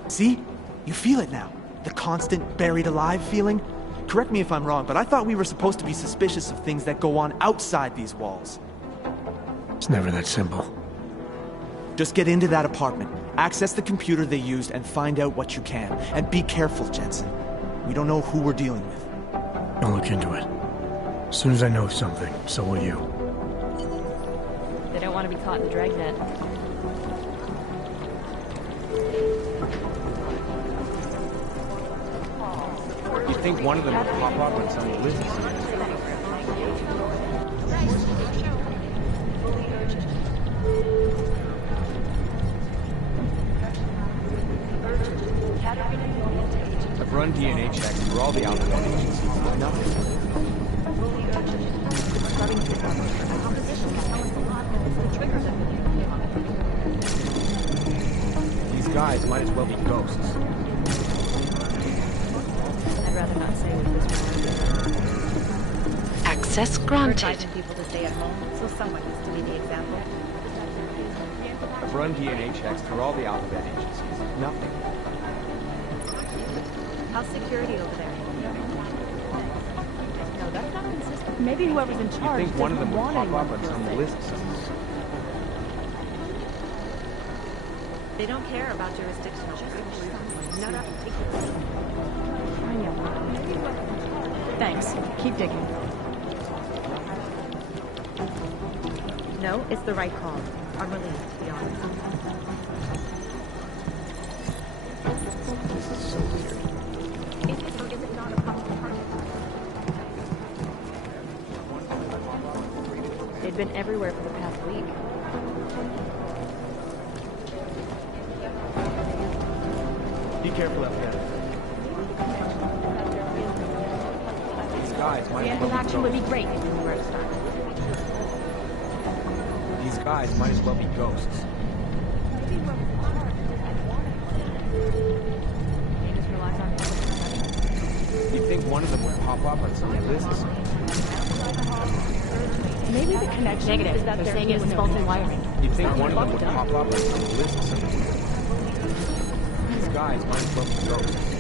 See? You feel it now. The constant buried alive feeling. Correct me if I'm wrong, but I thought we were supposed to be suspicious of things that go on outside these walls. It's never that simple. Just get into that apartment, access the computer they used, and find out what you can. And be careful, Jensen. We don't know who we're dealing with. I'll look into it. As soon as I know something, so will you. They don't want to be caught in the dragnet. You'd think one of them would pop up on some list. I've run DNA checks through all the alphabet agencies. Nothing. These guys might as well be ghosts. I'd rather not say what this one. Access granted. Advising people to stay at home, so someone needs to be the example. I've run DNA checks through all the alphabet agencies. Nothing. How's security over there? No, that's not consistent. Maybe whoever's in charge You'd think one of them would doesn't pop want up on anyone to some feel list. safe. They don't care about jurisdictional privilege. Not up to I know. Thanks. Keep digging. No, it's the right call. I'm relieved, to be honest. This is so weird. Is it or is it not a public target? They've been everywhere for the past week. Be careful up there. These guys might as well be Action would be ghosts. great if you knew where to start. These guys might as well be ghosts. You'd think one of them would pop up on some lists. Maybe the connection is that they're saying it was faulty wiring. You'd think one of them would pop up on some lists. These guys might as well be ghosts.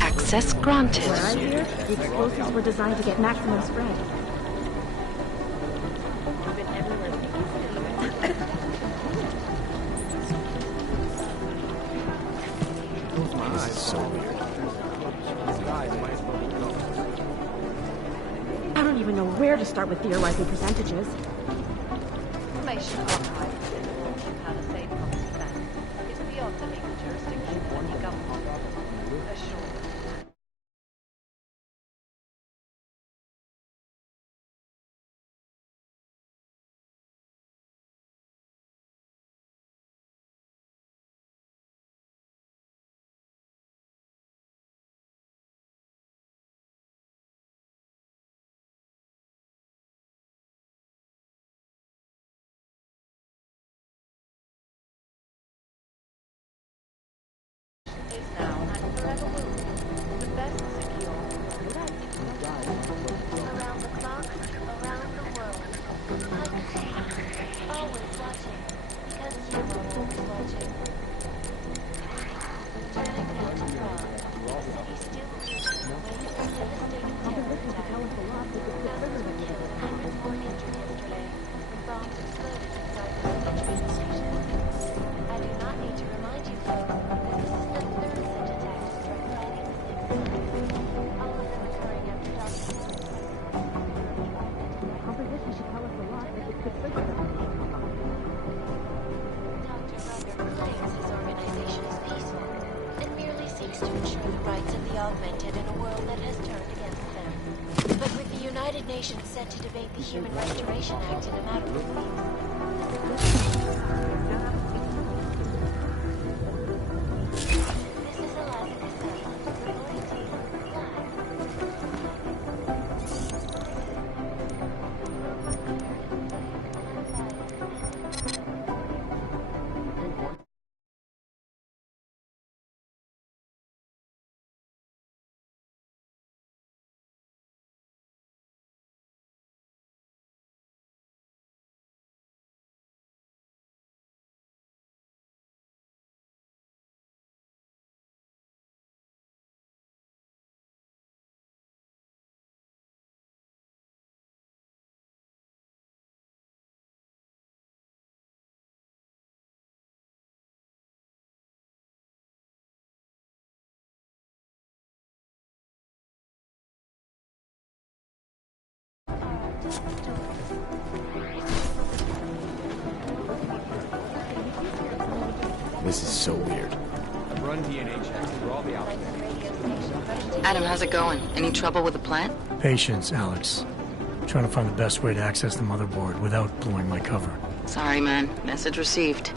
Access granted. What I hear, the explosives were designed to get maximum spread. This is so weird. These guys might as well be ghosts. I don't even know where to start with theorizing percentages. Information archived in Palisade Property Bank is beyond the legal jurisdiction of any government. Assured. Is now and forever will be the best secure Around the clock, around the world. Always watching, because you are always watching. Turning back to Prague, the city still breathing away from devastating terror attacks. Thousands were killed, hundreds more injured yesterday when bombs exploded inside the village train station. I do not need to remind you, folks, that this is the third such attack to strike Prague in the 6 months. police to ensure the rights of the augmented in a world that has turned against them. But with the United Nations set to debate the Human Restoration Act in a matter of weeks... This is so weird. Run DNA checks through all the outlets. Adam, how's it going? Any trouble with the plant? Patience, Alex. Trying to find the best way to access the motherboard without blowing my cover. Sorry, man. Message received.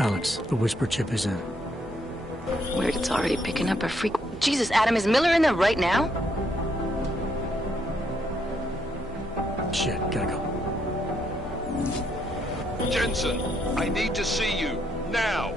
Alex, the whisper chip is in. Weird, it's already picking up a freak. Jesus, Adam, is Miller in there right now? Shit, gotta go. Jensen, I need to see you, now!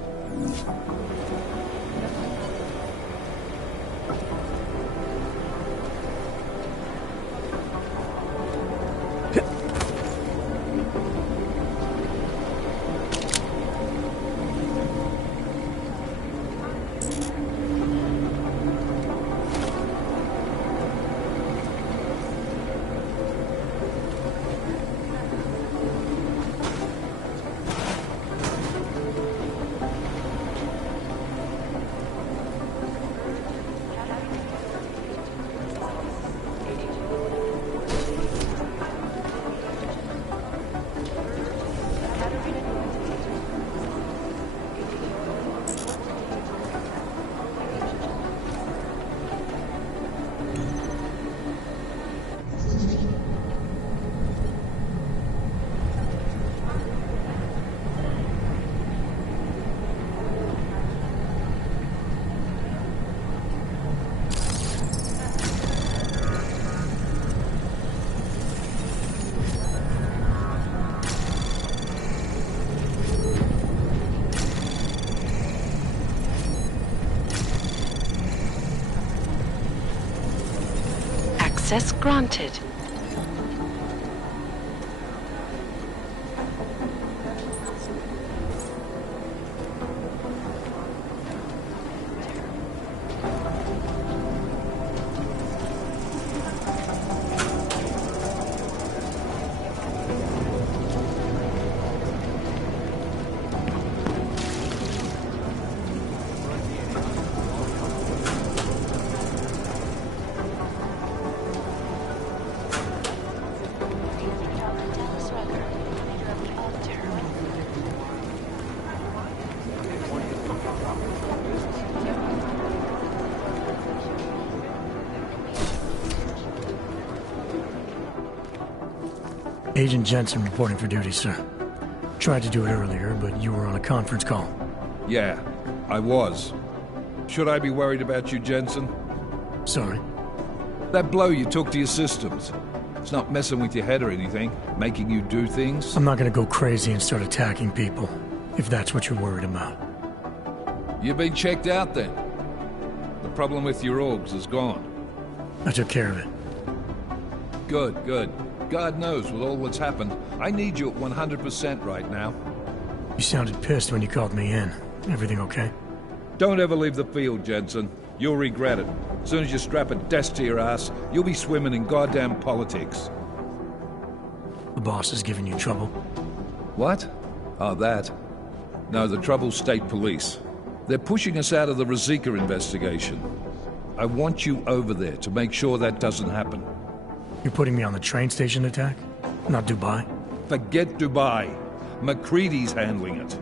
Access granted. Agent Jensen reporting for duty, sir. Tried to do it earlier, but you were on a conference call. Yeah, I was. Should I be worried about you, Jensen? Sorry? That blow you took to your systems. It's not messing with your head or anything, making you do things? I'm not gonna go crazy and start attacking people, if that's what you're worried about. You've been checked out then. The problem with your orgs is gone. I took care of it. Good, good. God knows, with all that's happened, I need you at 100% right now. You sounded pissed when you called me in. Everything okay? Don't ever leave the field, Jensen. You'll regret it. As soon as you strap a desk to your ass, you'll be swimming in goddamn politics. The boss is giving you trouble? What? Oh, that. No, the trouble's state police. They're pushing us out of the Ruzicka investigation. I want you over there to make sure that doesn't happen. You're putting me on the train station attack? Not Dubai? Forget Dubai. McCready's handling it.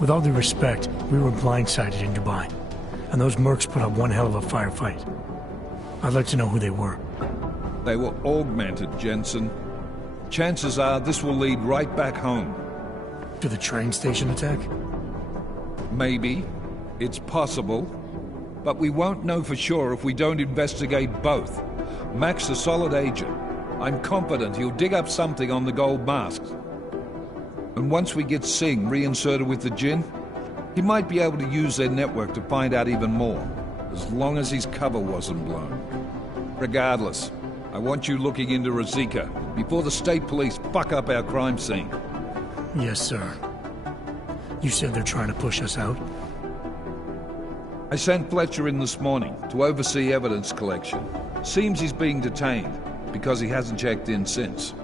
With all due respect, we were blindsided in Dubai, and those mercs put up one hell of a firefight. I'd like to know who they were. They were augmented, Jensen. Chances are this will lead right back home. To the train station attack? Maybe. It's possible. But we won't know for sure if we don't investigate both. Mac's a solid agent. I'm confident he'll dig up something on the gold masks. And once we get Singh reinserted with the Jinn, he might be able to use their network to find out even more, as long as his cover wasn't blown. Regardless, I want you looking into Ruzicka before the state police fuck up our crime scene. Yes, sir. You said they're trying to push us out? I sent Fletcher in this morning to oversee evidence collection. Seems he's being detained, because he hasn't checked in since.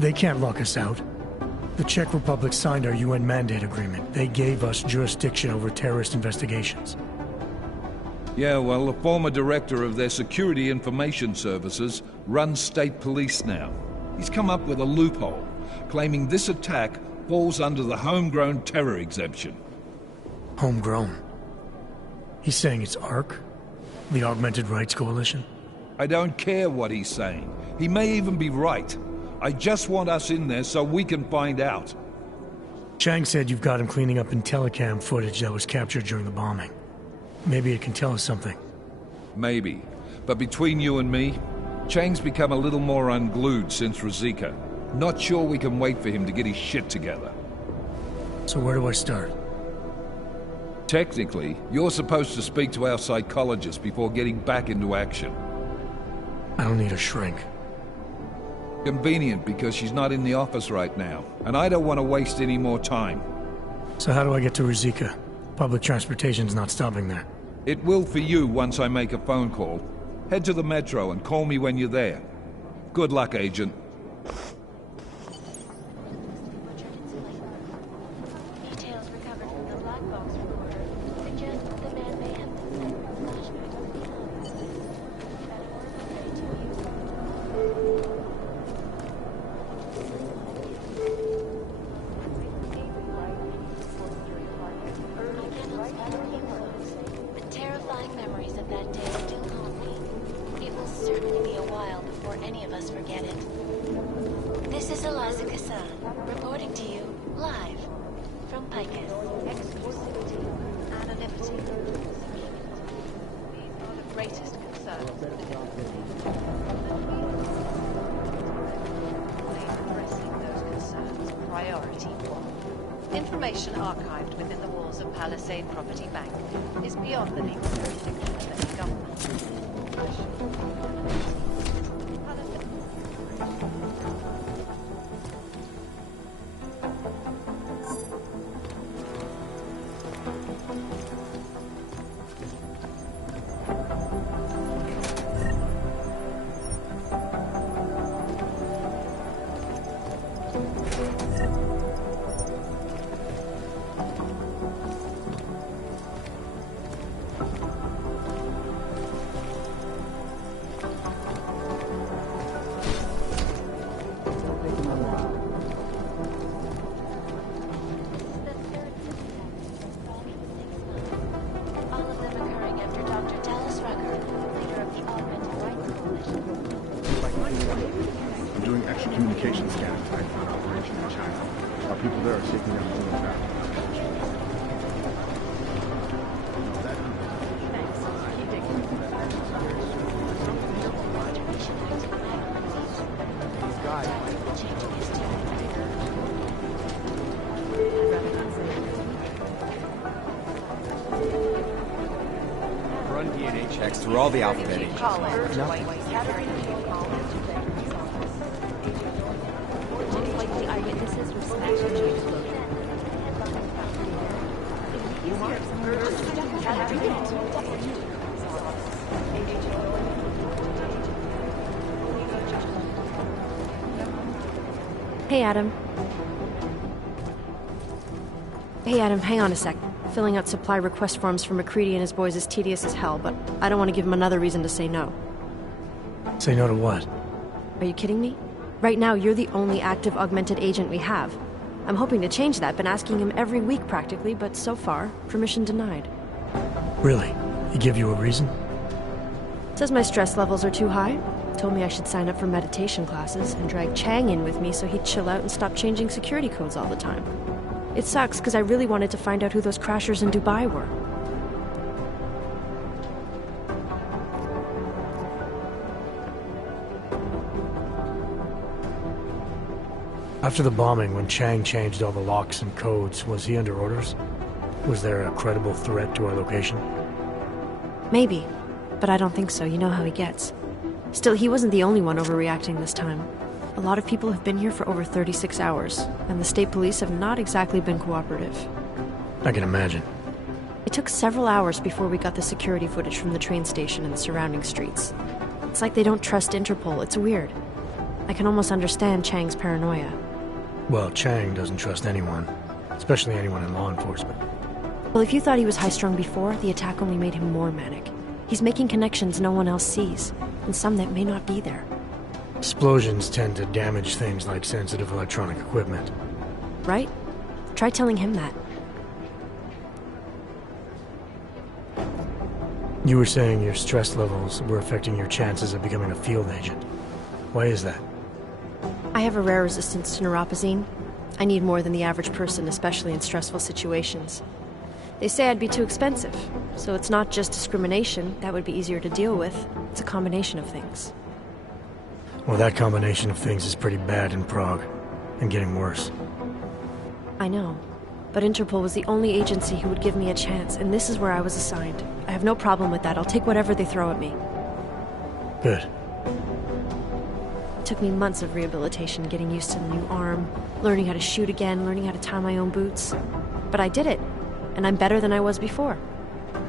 They can't lock us out. The Czech Republic signed our UN mandate agreement. They gave us jurisdiction over terrorist investigations. Yeah, well, the former director of their security information services runs state police now. He's come up with a loophole, claiming this attack falls under the homegrown terror exemption. Homegrown? He's saying it's ARC? The Augmented Rights Coalition? I don't care what he's saying. He may even be right. I just want us in there so we can find out. Chang said you've got him cleaning up Intellicam footage that was captured during the bombing. Maybe it can tell us something. Maybe. But between you and me, Chang's become a little more unglued since Ruzicka. Not sure we can wait for him to get his shit together. So where do I start? Technically, you're supposed to speak to our psychologist before getting back into action. I don't need a shrink. Convenient, because she's not in the office right now, and I don't want to waste any more time. So how do I get to Ruzicka? Public transportation's not stopping there. It will for you once I make a phone call. Head to the metro and call me when you're there. Good luck, Agent. Details recovered from the black box recorder suggest the man may have been sent from flashback of the The terrifying memories of that day still haunt me. It will certainly be a while before any of us forget it. This is Eliza Kassan, reporting to you live from Picus. Exclusivity, anonymity, these are the greatest concerns of the addressing those concerns, priority one. Information archived within the walls of Palisade Property Bank is beyond the legal jurisdiction of any government. I'm doing extra communication scans tied to an operation in China. Our people there are taking down all the traffic. Run DNA checks through all the alphabet agents. Hey, Adam. Hey, Adam, hang on a sec. Filling out supply request forms for McCready and his boys is tedious as hell, but I don't want to give him another reason to say no. Say no to what? Are you kidding me? Right now, you're the only active augmented agent we have. I'm hoping to change that, been asking him every week practically, but so far, permission denied. Really? He give you a reason? Says my stress levels are too high. Told me I should sign up for meditation classes and drag Chang in with me so he'd chill out and stop changing security codes all the time. It sucks because I really wanted to find out who those crashers in Dubai were. After the bombing, when Chang changed all the locks and codes, was he under orders? Was there a credible threat to our location? Maybe, but I don't think so. You know how he gets. Still, he wasn't the only one overreacting this time. A lot of people have been here for over 36 hours, and the state police have not exactly been cooperative. I can imagine. It took several hours before we got the security footage from the train station and the surrounding streets. It's like they don't trust Interpol. It's weird. I can almost understand Chang's paranoia. Well, Chang doesn't trust anyone, especially anyone in law enforcement. Well, if you thought he was high-strung before, the attack only made him more manic. He's making connections no one else sees, and some that may not be there. Explosions tend to damage things like sensitive electronic equipment. Right? Try telling him that. You were saying your stress levels were affecting your chances of becoming a field agent. Why is that? I have a rare resistance to neuropazine. I need more than the average person, especially in stressful situations. They say I'd be too expensive, so it's not just discrimination. That would be easier to deal with. It's a combination of things. Well, that combination of things is pretty bad in Prague, and getting worse. I know, but Interpol was the only agency who would give me a chance, and this is where I was assigned. I have no problem with that. I'll take whatever they throw at me. Good. It took me months of rehabilitation, getting used to the new arm, learning how to shoot again, learning how to tie my own boots. But I did it, and I'm better than I was before.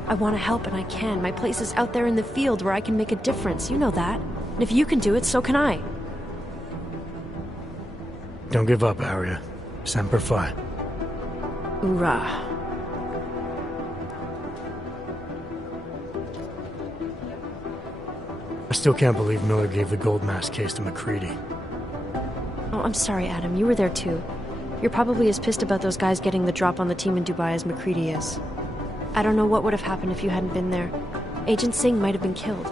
I want to help, and I can. My place is out there in the field where I can make a difference. You know that. And if you can do it, so can I. Don't give up, Arya. Semper Fi. Hoorah. I still can't believe Miller gave the gold mask case to McCready. Oh, I'm sorry, Adam. You were there too. You're probably as pissed about those guys getting the drop on the team in Dubai as McCready is. I don't know what would have happened if you hadn't been there. Agent Singh might have been killed.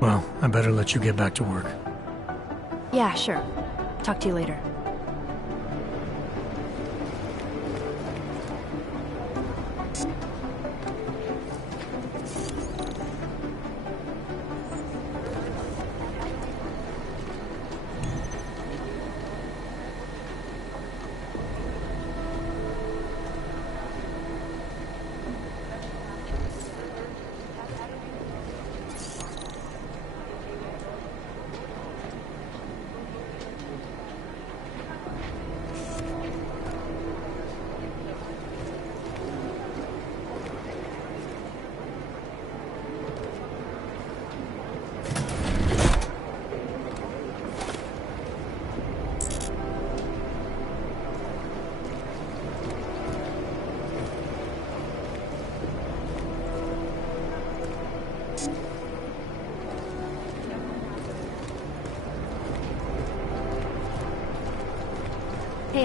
Well, I better let you get back to work. Yeah, sure. Talk to you later.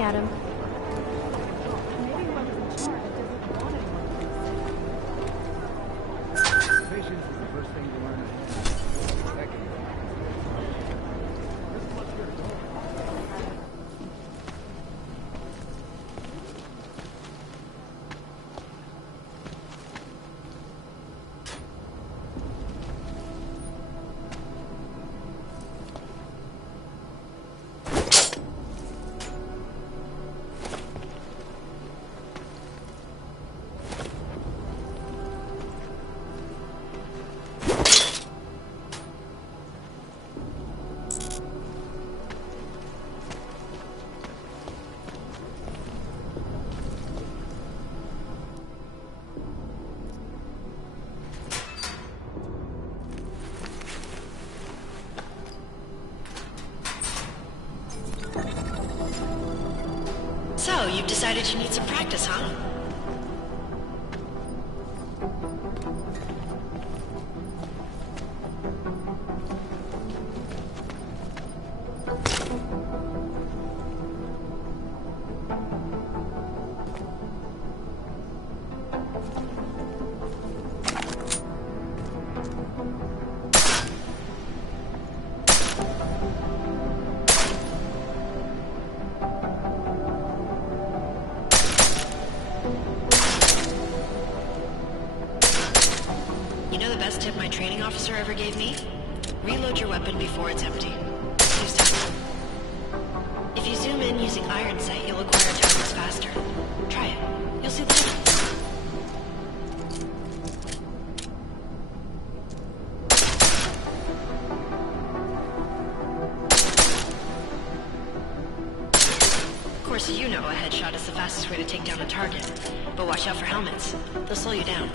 Adam. Patience is the first thing you learn. Second. So, you've decided you need some practice, huh? You know the best tip my training officer ever gave me? Reload your weapon before it's empty. Saves time. If you zoom in using iron sight, you'll acquire targets faster. Try it. You'll see the difference. Of course, you know a headshot is the fastest way to take down a target. But watch out for helmets. They'll slow you down.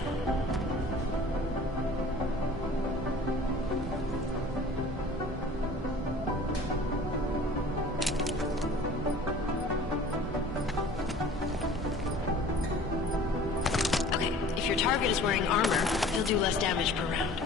If your target is wearing armor, he'll do less damage per round.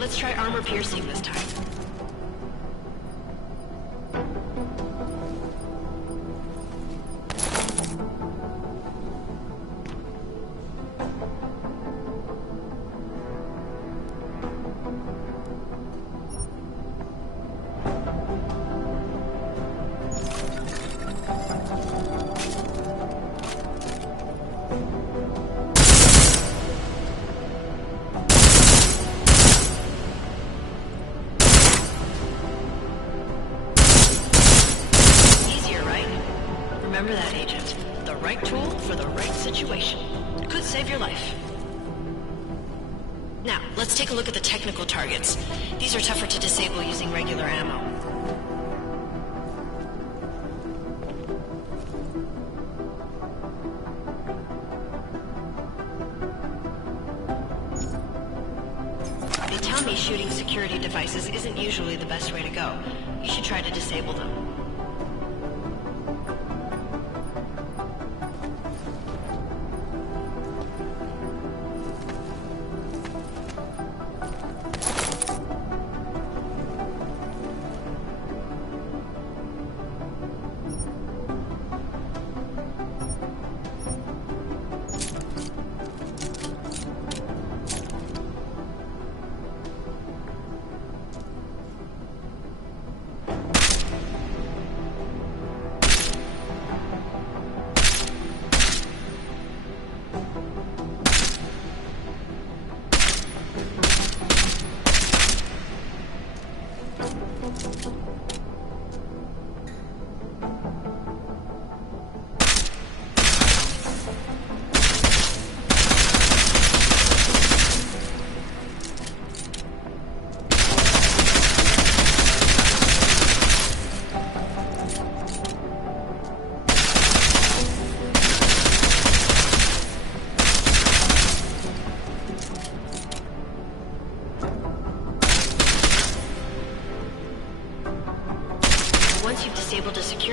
Let's try armor piercing this time. Remember that, Agent. The right tool for the right situation. Could save your life. Now, let's take a look at the technical targets. These are tougher to disable using regular ammo. They tell me shooting security devices isn't usually the best way to go. You should try to disable them.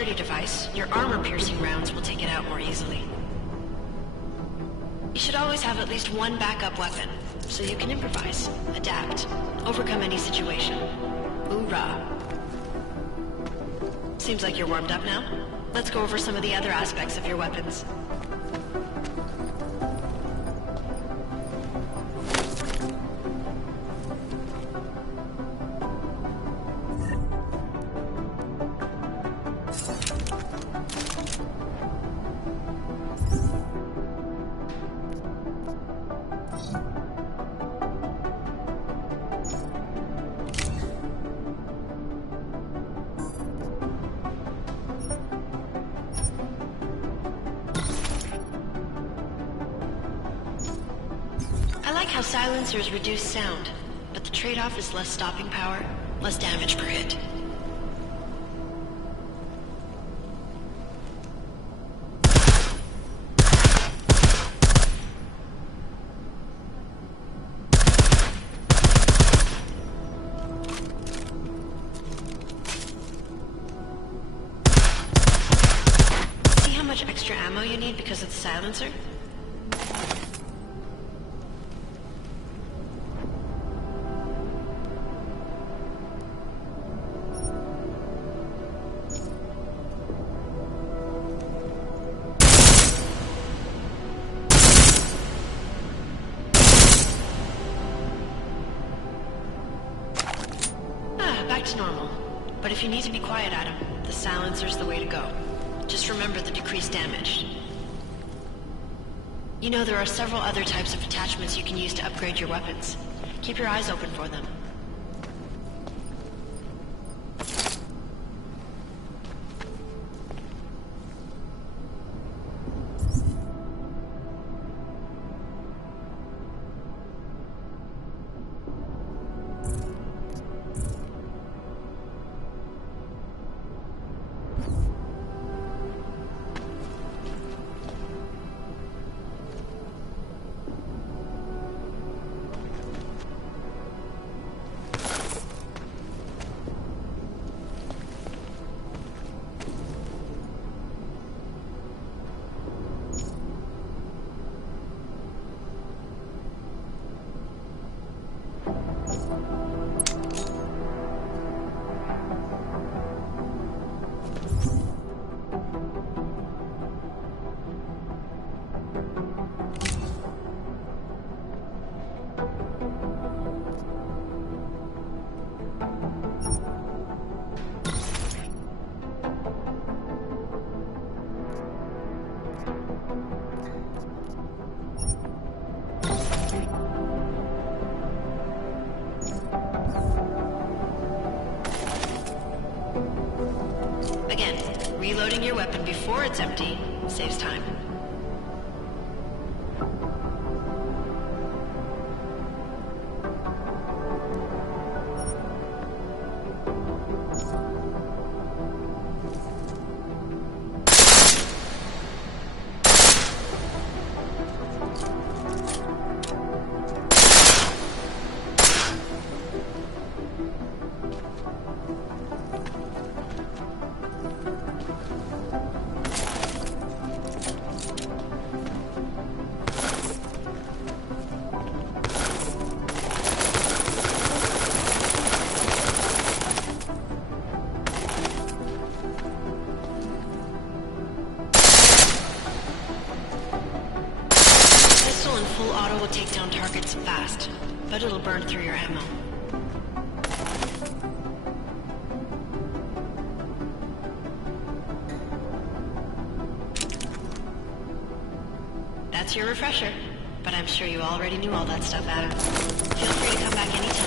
security device, your armor-piercing rounds will take it out more easily. You should always have at least one backup weapon, so you can improvise, adapt, overcome any situation. Hoorah! Seems like you're warmed up now. Let's go over some of the other aspects of your weapons. I like how silencers reduce sound, but the trade-off is less stopping power, less damage per hit. See how much extra ammo you need because of the silencer? Back to normal. But if you need to be quiet, Adam, the silencer's the way to go. Just remember the decreased damage. You know, there are several other types of attachments you can use to upgrade your weapons. Keep your eyes open for them. Again, reloading your weapon before it's empty saves time. Full auto will take down targets fast, but it'll burn through your ammo. That's your refresher, but I'm sure you already knew all that stuff, Adam. Feel free to come back anytime.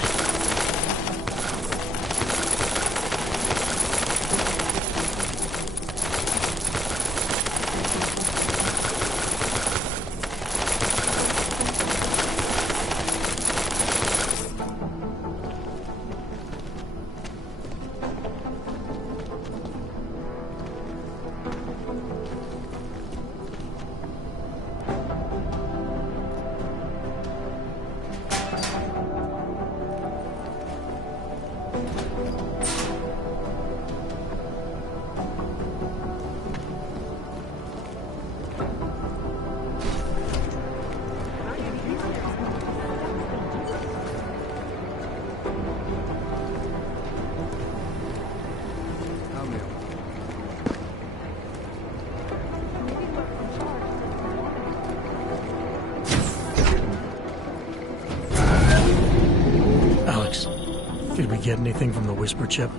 Did we get anything from the Whisper chip?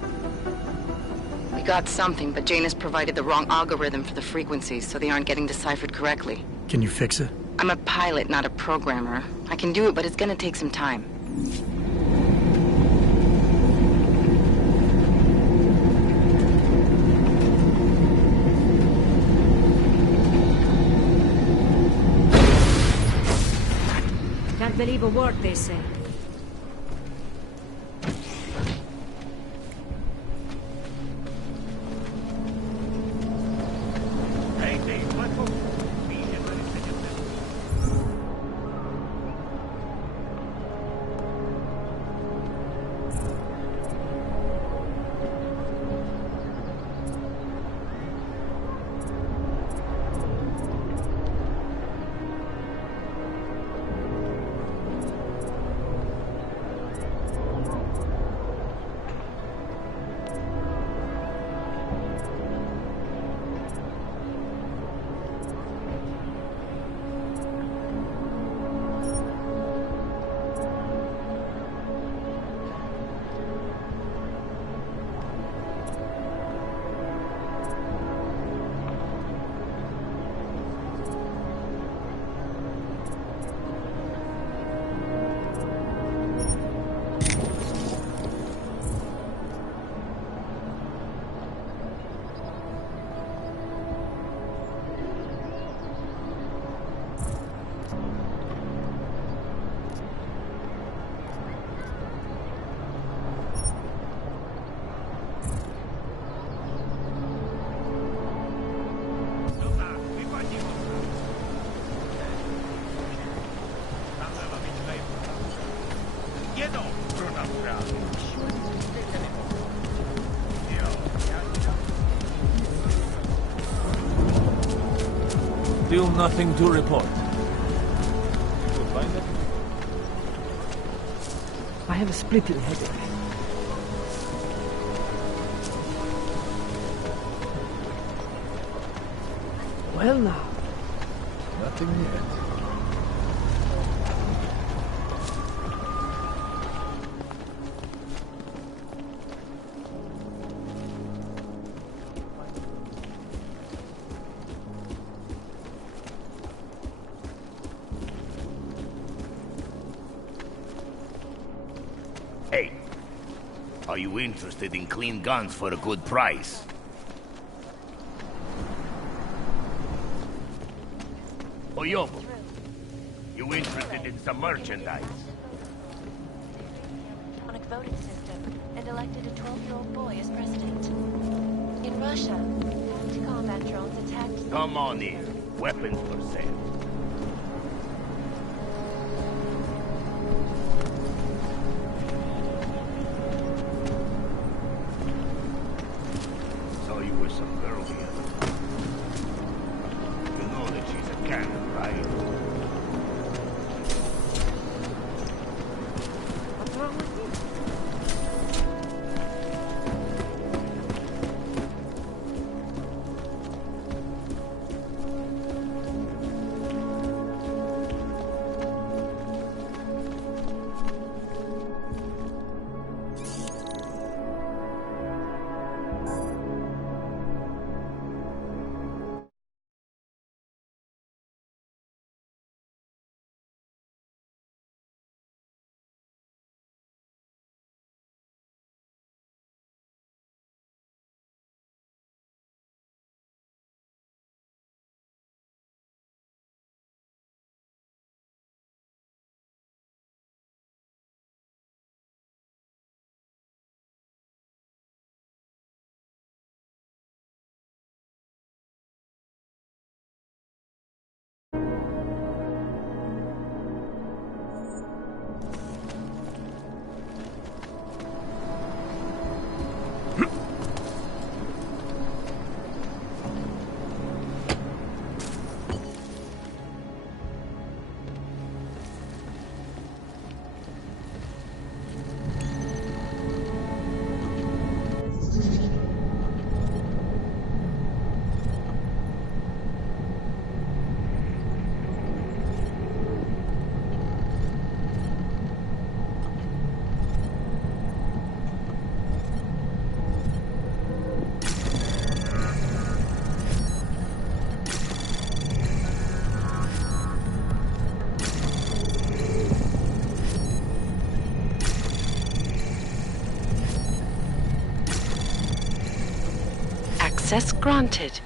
We got something, but Janus provided the wrong algorithm for the frequencies, so they aren't getting deciphered correctly. Can you fix it? I'm a pilot, not a programmer. I can do it, but it's gonna take some time. Can't believe a word they say. Still nothing to report. I have a splitting headache. Well now. Nothing yet. Hey, are you interested in clean guns for a good price? Oyobo, you interested in some merchandise? Electronic voting system and elected a 12-year-old boy as president. In Russia, anti-combat drones attacked... Come on in. Weapons for sale. Saw you with some girl here. You know that she's a cannon, right? What's wrong with you? Access granted.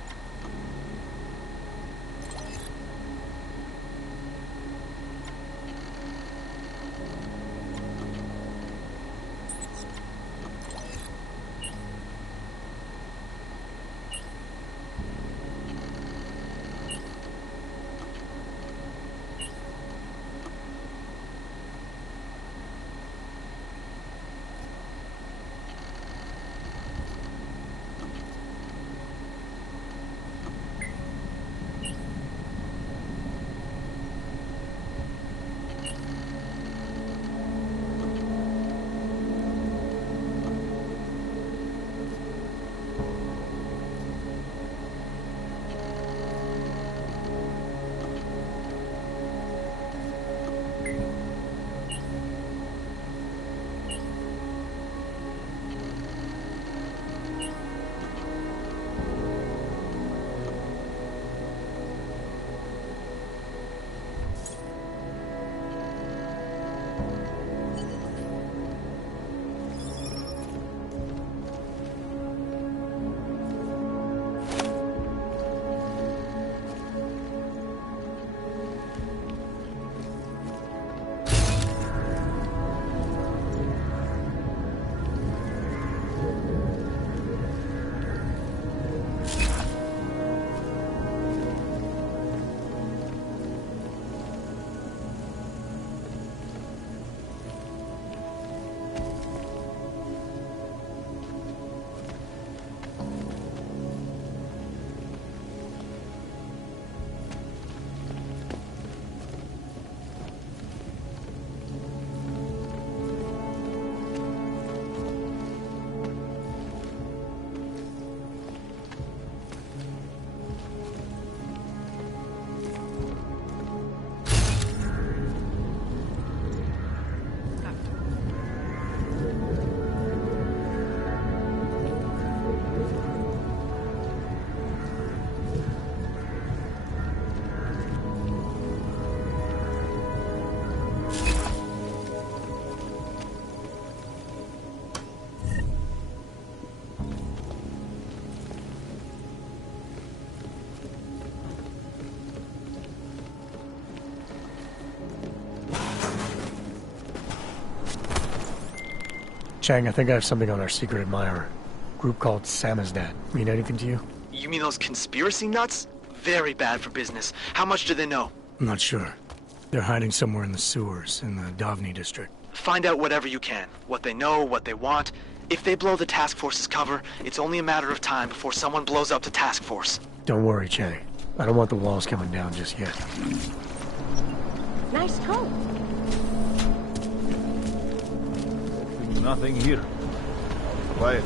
Chang, I think I have something on our secret admirer. Group called Samizdat. Mean anything to you? You mean those conspiracy nuts? Very bad for business. How much do they know? I'm not sure. They're hiding somewhere in the sewers in the Davni district. Find out whatever you can. What they know, what they want. If they blow the task force's cover, it's only a matter of time before someone blows up the task force. Don't worry, Chang. I don't want the walls coming down just yet. Nice coat. Nothing here. Quiet.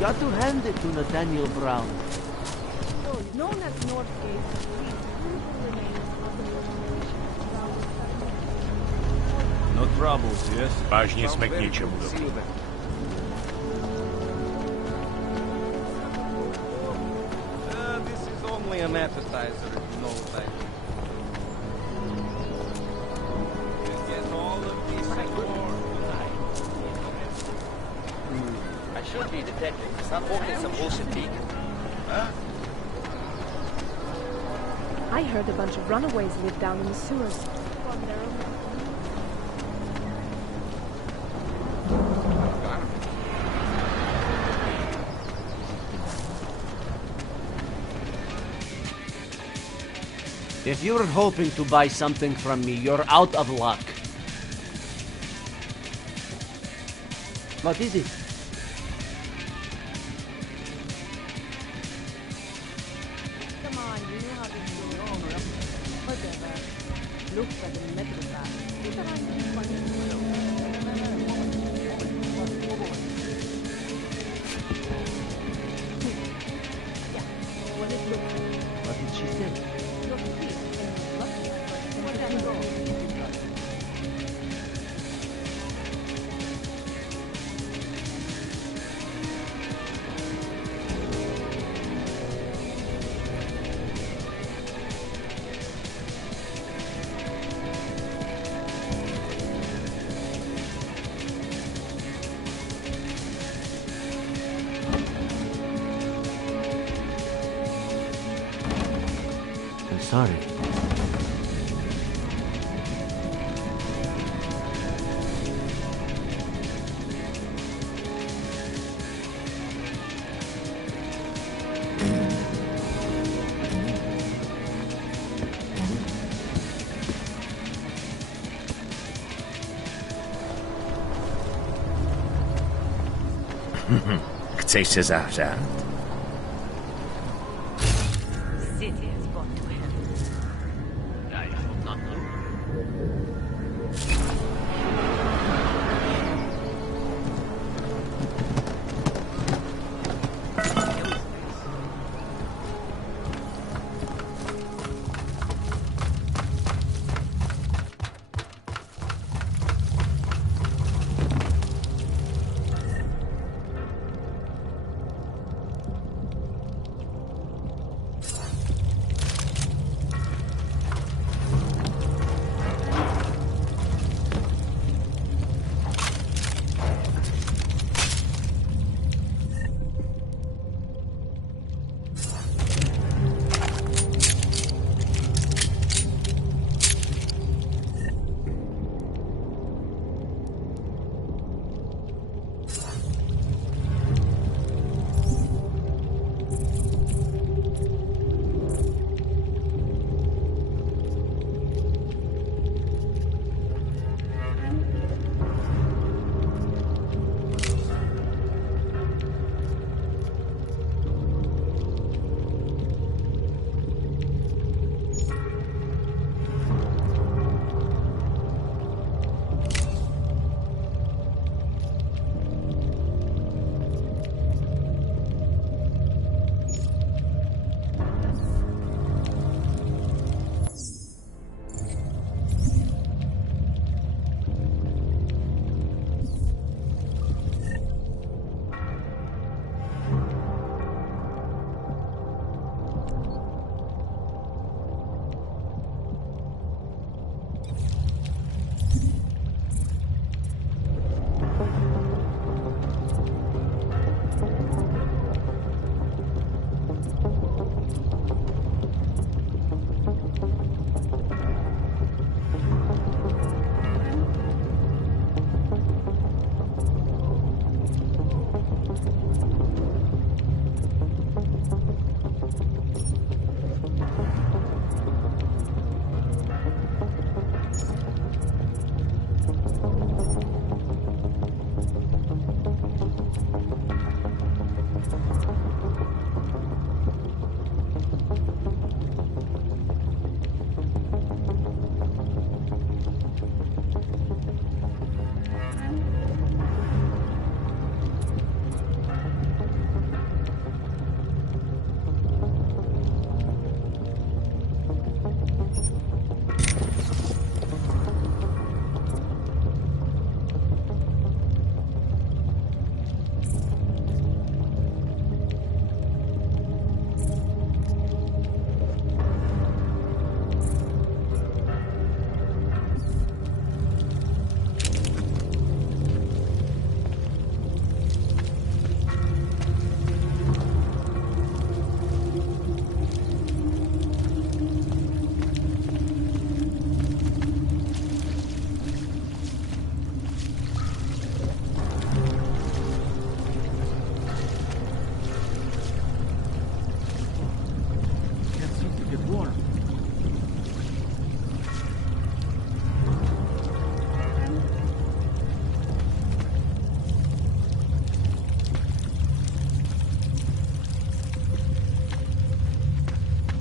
Got to hand it to Nathaniel Brown. Known as Northgate, No troubles, yes? Важнее смекни, чем удобно. This is only an appetizer, no thank you. We'll get all of these tonight. I should be a detective. Stop walking some bullshit beacon. Huh? I heard a bunch of runaways live down in the sewers. If you're hoping to buy something from me, you're out of luck. What is it? Come on, you know how to do it. Whatever. Look at the metal bag. What did she say? I'm sorry. Chcesz się zawsze. City has gone to hell. I hope not know.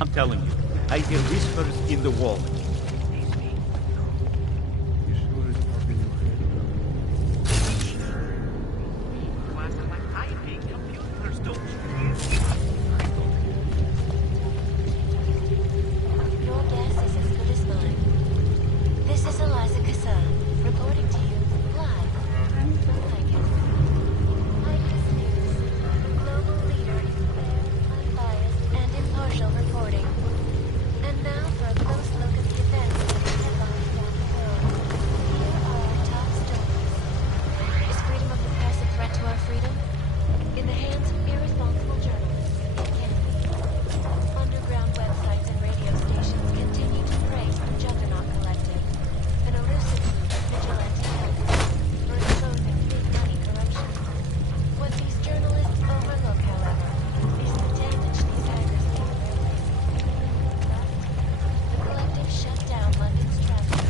I'm telling you, I hear whispers in the wall. Your guess is as good as mine. This is Eliza Kassar, reporting to you live from ICAS. ICAS News, the global leader in fair, unbiased, and impartial reporting. And now for a close look at the events that are headlining around the world. Here are our top stories. Is freedom of the press a threat to our freedom? In the hands of irresponsible journalists, it can be. Underground websites and radio stations continue to prey on the Juggernaut Collective, an elusive group of vigilante activists for exposing big money corruption. What these journalists overlook, however, is the damage these hackers leave in their wake. The collective shut down London's traffic.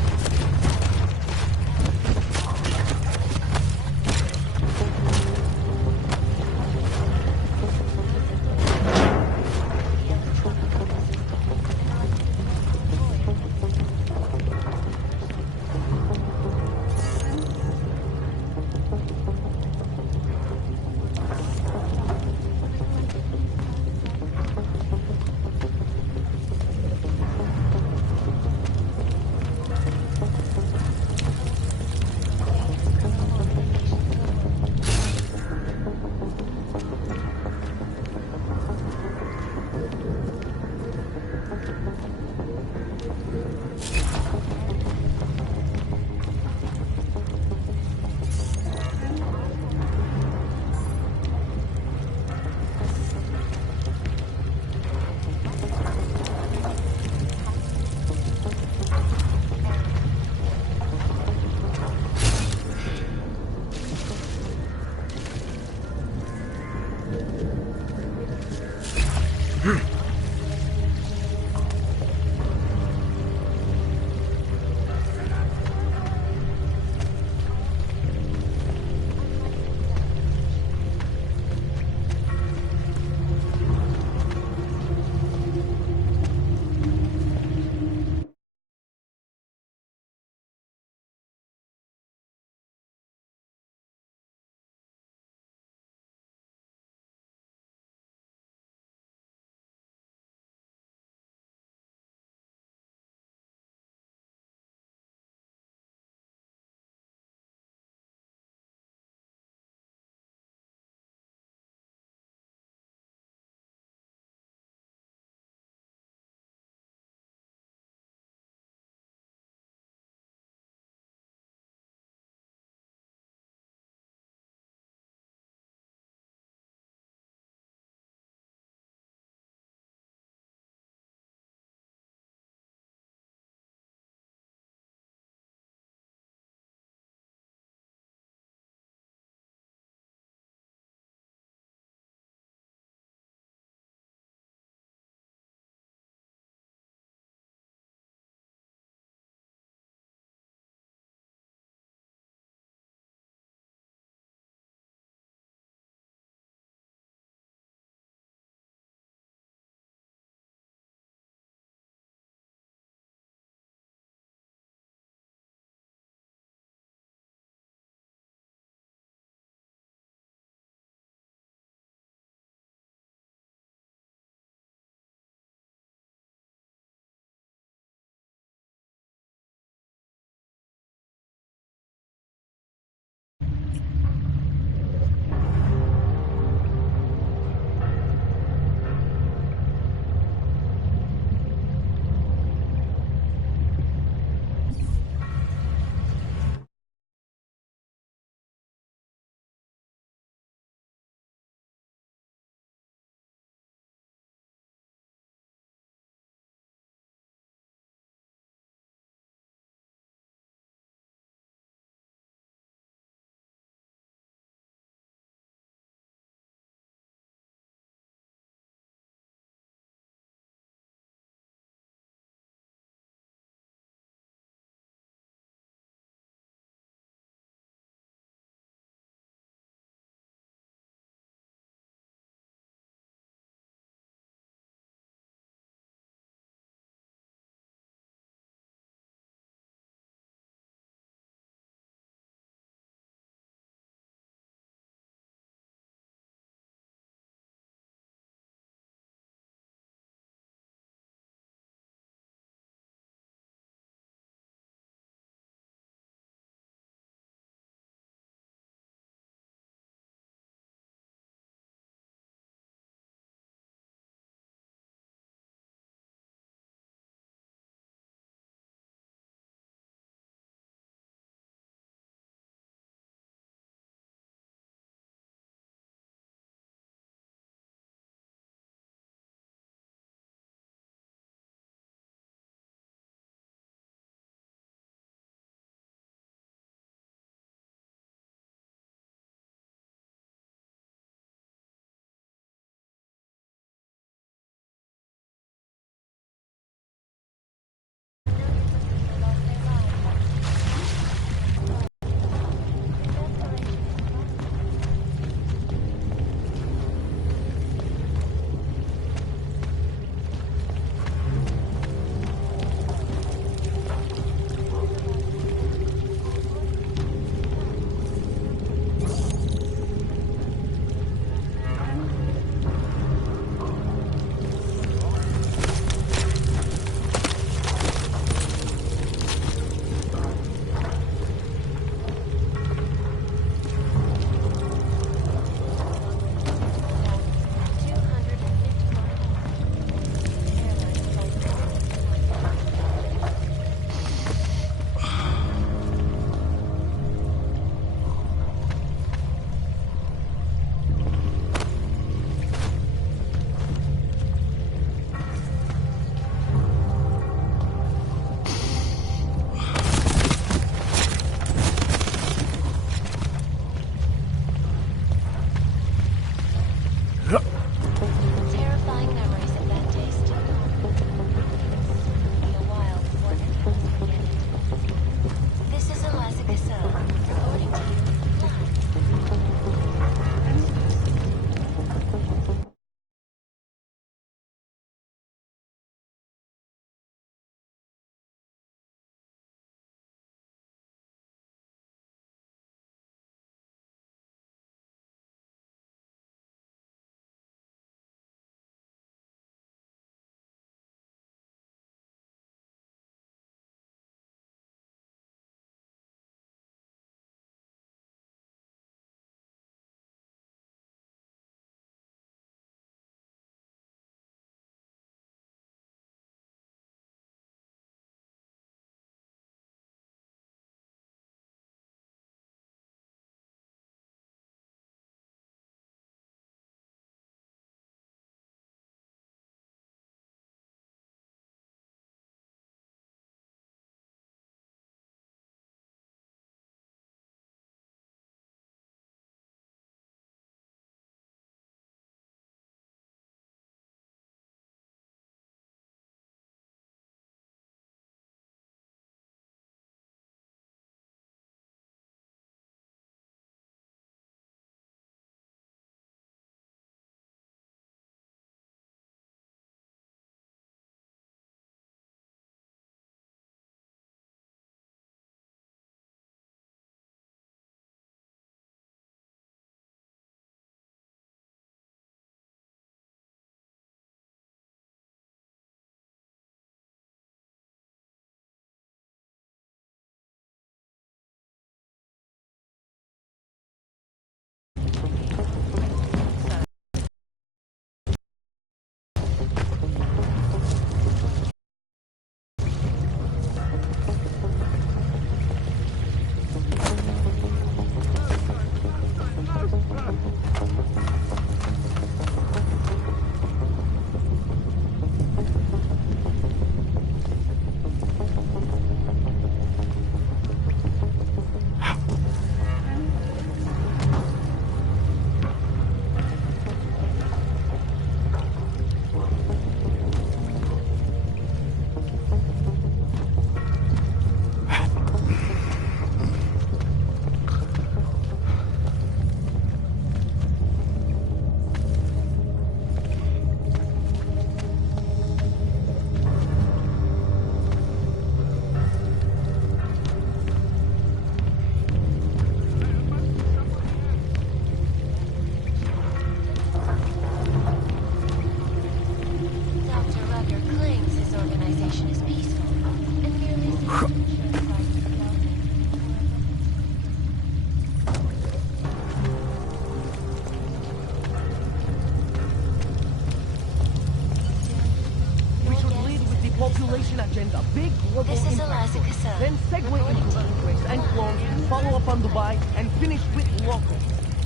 information agenda, big global This is impact. Eliza Cassell. Then segue into earthquakes and clones, follow up on Dubai, and finish with locals.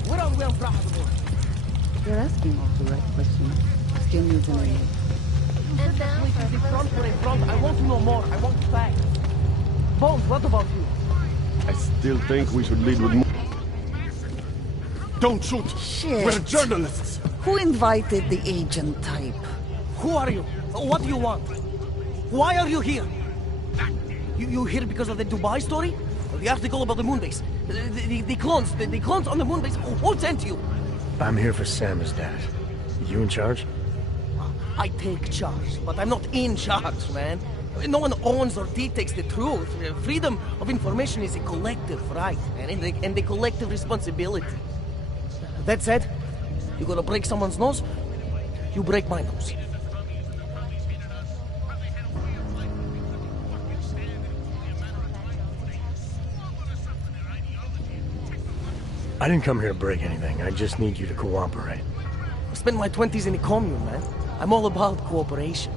Where are we on Brahador? You're asking all the right questions. Still need to know you. And now Please, in front for a front. I want to know more. I want facts. Bones, what about you? I still think we should lead with more. Don't shoot! Shit. We're journalists! Who invited the agent type? Who are you? What do you want? Why are you here? You here because of the Dubai story? The article about the moon base? The clones on the moon base? Who sent you? I'm here for Sam's dad. You in charge? I take charge, but I'm not in charge, man. No one owns or dictates the truth. Freedom of information is a collective right, man, and a collective responsibility. That said, you gonna break someone's nose, you break my nose. I didn't come here to break anything. I just need you to cooperate. I spent my 20s in a commune, man. I'm all about cooperation.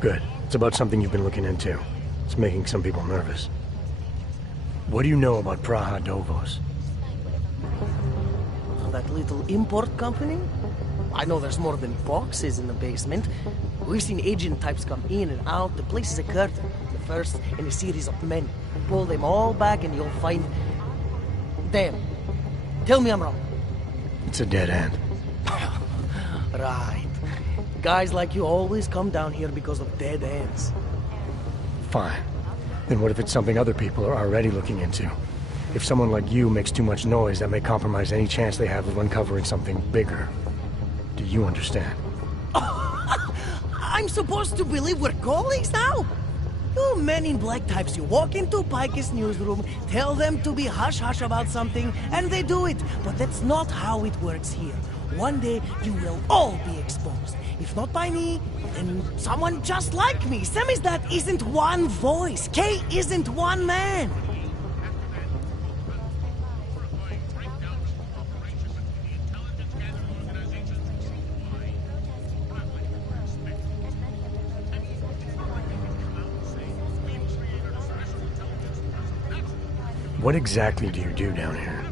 Good. It's about something you've been looking into. It's making some people nervous. What do you know about Praha Dovos? That little import company? I know there's more than boxes in the basement. We've seen agent types come in and out. The place is a curtain. The first in a series of men. Pull them all back and you'll find... Damn. Tell me I'm wrong. It's a dead end. Right. Guys like you always come down here because of dead ends. Fine. Then what if it's something other people are already looking into? If someone like you makes too much noise, that may compromise any chance they have of uncovering something bigger. Do you understand? I'm supposed to believe we're colleagues now? You men in black types, you walk into Pike's newsroom, tell them to be hush-hush about something, and they do it. But that's not how it works here. One day, you will all be exposed. If not by me, then someone just like me. Samizdat isn't one voice. K isn't one man. What exactly do you do down here?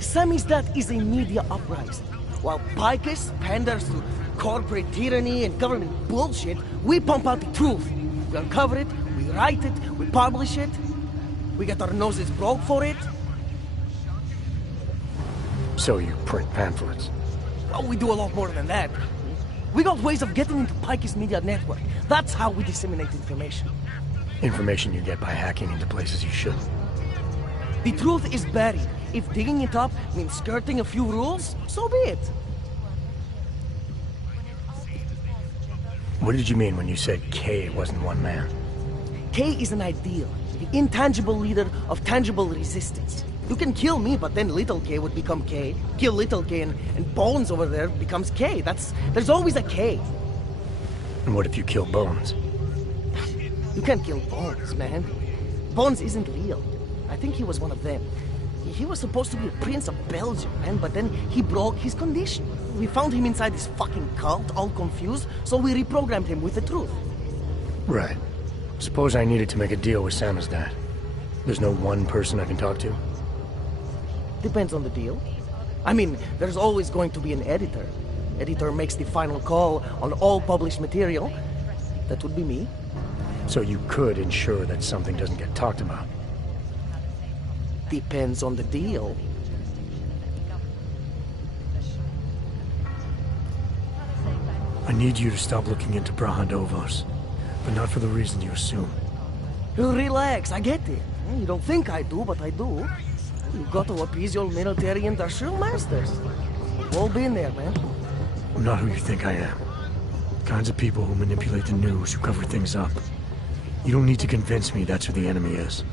Samizdat is a media uprising. While Picus panders to corporate tyranny and government bullshit, we pump out the truth. We uncover it, we write it, we publish it. We get our noses broke for it. So you print pamphlets? Well, we do a lot more than that. We got ways of getting into Picus media network. That's how we disseminate information. Information you get by hacking into places you shouldn't. The truth is buried. If digging it up means skirting a few rules, so be it. What did you mean when you said K wasn't one man? K is an ideal, the intangible leader of tangible resistance. You can kill me, but then little K would become K. Kill little K and Bones over there becomes K. There's always a K. And what if you kill Bones? You can't kill Bones, man. Bones isn't real. I think he was one of them. He was supposed to be a prince of Belgium, man, but then he broke his condition. We found him inside this fucking cult, all confused, so we reprogrammed him with the truth. Right. Suppose I needed to make a deal with Samizdat. There's no one person I can talk to? Depends on the deal. I mean, there's always going to be an editor. Editor makes the final call on all published material. That would be me. So you could ensure that something doesn't get talked about? Depends on the deal. I need you to stop looking into Praha Dovos, but not for the reason you assume. Relax, I get it. You don't think I do, but I do. You got to appease your military industrial masters. We've all been there, man. I'm not who you think I am. Kinds of people who manipulate the news, who cover things up. You don't need to convince me that's who the enemy is.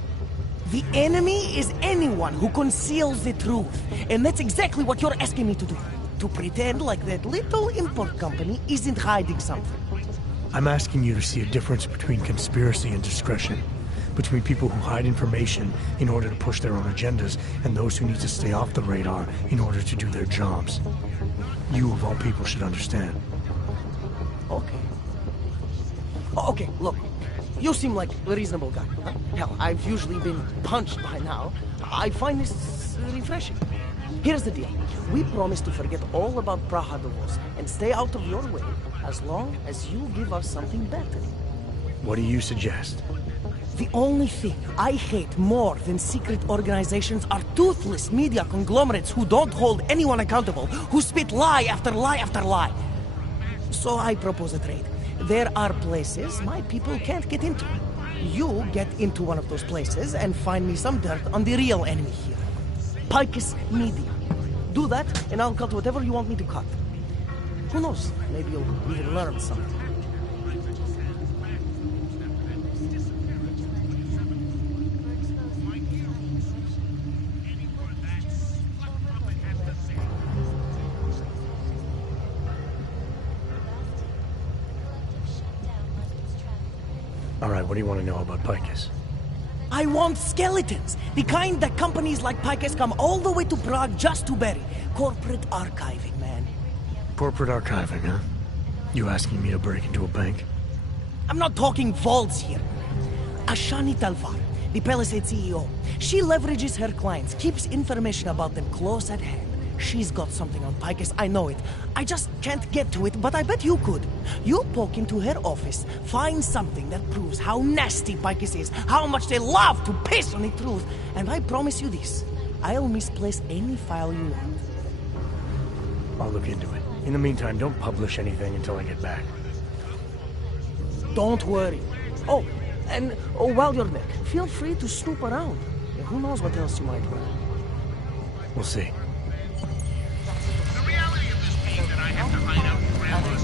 The enemy is anyone who conceals the truth. And that's exactly what you're asking me to do. To pretend like that little import company isn't hiding something. I'm asking you to see a difference between conspiracy and discretion. Between people who hide information in order to push their own agendas and those who need to stay off the radar in order to do their jobs. You, of all people, should understand. Okay. Okay, look. You seem like a reasonable guy. Hell, I've usually been punched by now. I find this refreshing. Here's the deal. We promise to forget all about Praha Davos and stay out of your way as long as you give us something better. What do you suggest? The only thing I hate more than secret organizations are toothless media conglomerates who don't hold anyone accountable, who spit lie after lie after lie. So I propose a trade. There are places my people can't get into. You get into one of those places and find me some dirt on the real enemy here. Picus Media. Do that, and I'll cut whatever you want me to cut. Who knows? Maybe you'll even learn something. Alright, what do you want to know about Picus? I want skeletons! The kind that companies like Picus come all the way to Prague just to bury. Corporate archiving, man. Corporate archiving, huh? You asking me to break into a bank? I'm not talking vaults here. Ashani Talvar, the Palisade CEO. She leverages her clients, keeps information about them close at hand. She's got something on Picus, I know it. I just can't get to it, but I bet you could. You poke into her office, find something that proves how nasty Picus is, how much they love to piss on the truth, and I promise you this, I'll misplace any file you want. I'll look into it. In the meantime, don't publish anything until I get back. Don't worry. Oh, and while you're there, feel free to snoop around. Who knows what else you might learn. We'll see. The reality of this means that I have to find out who Grandma's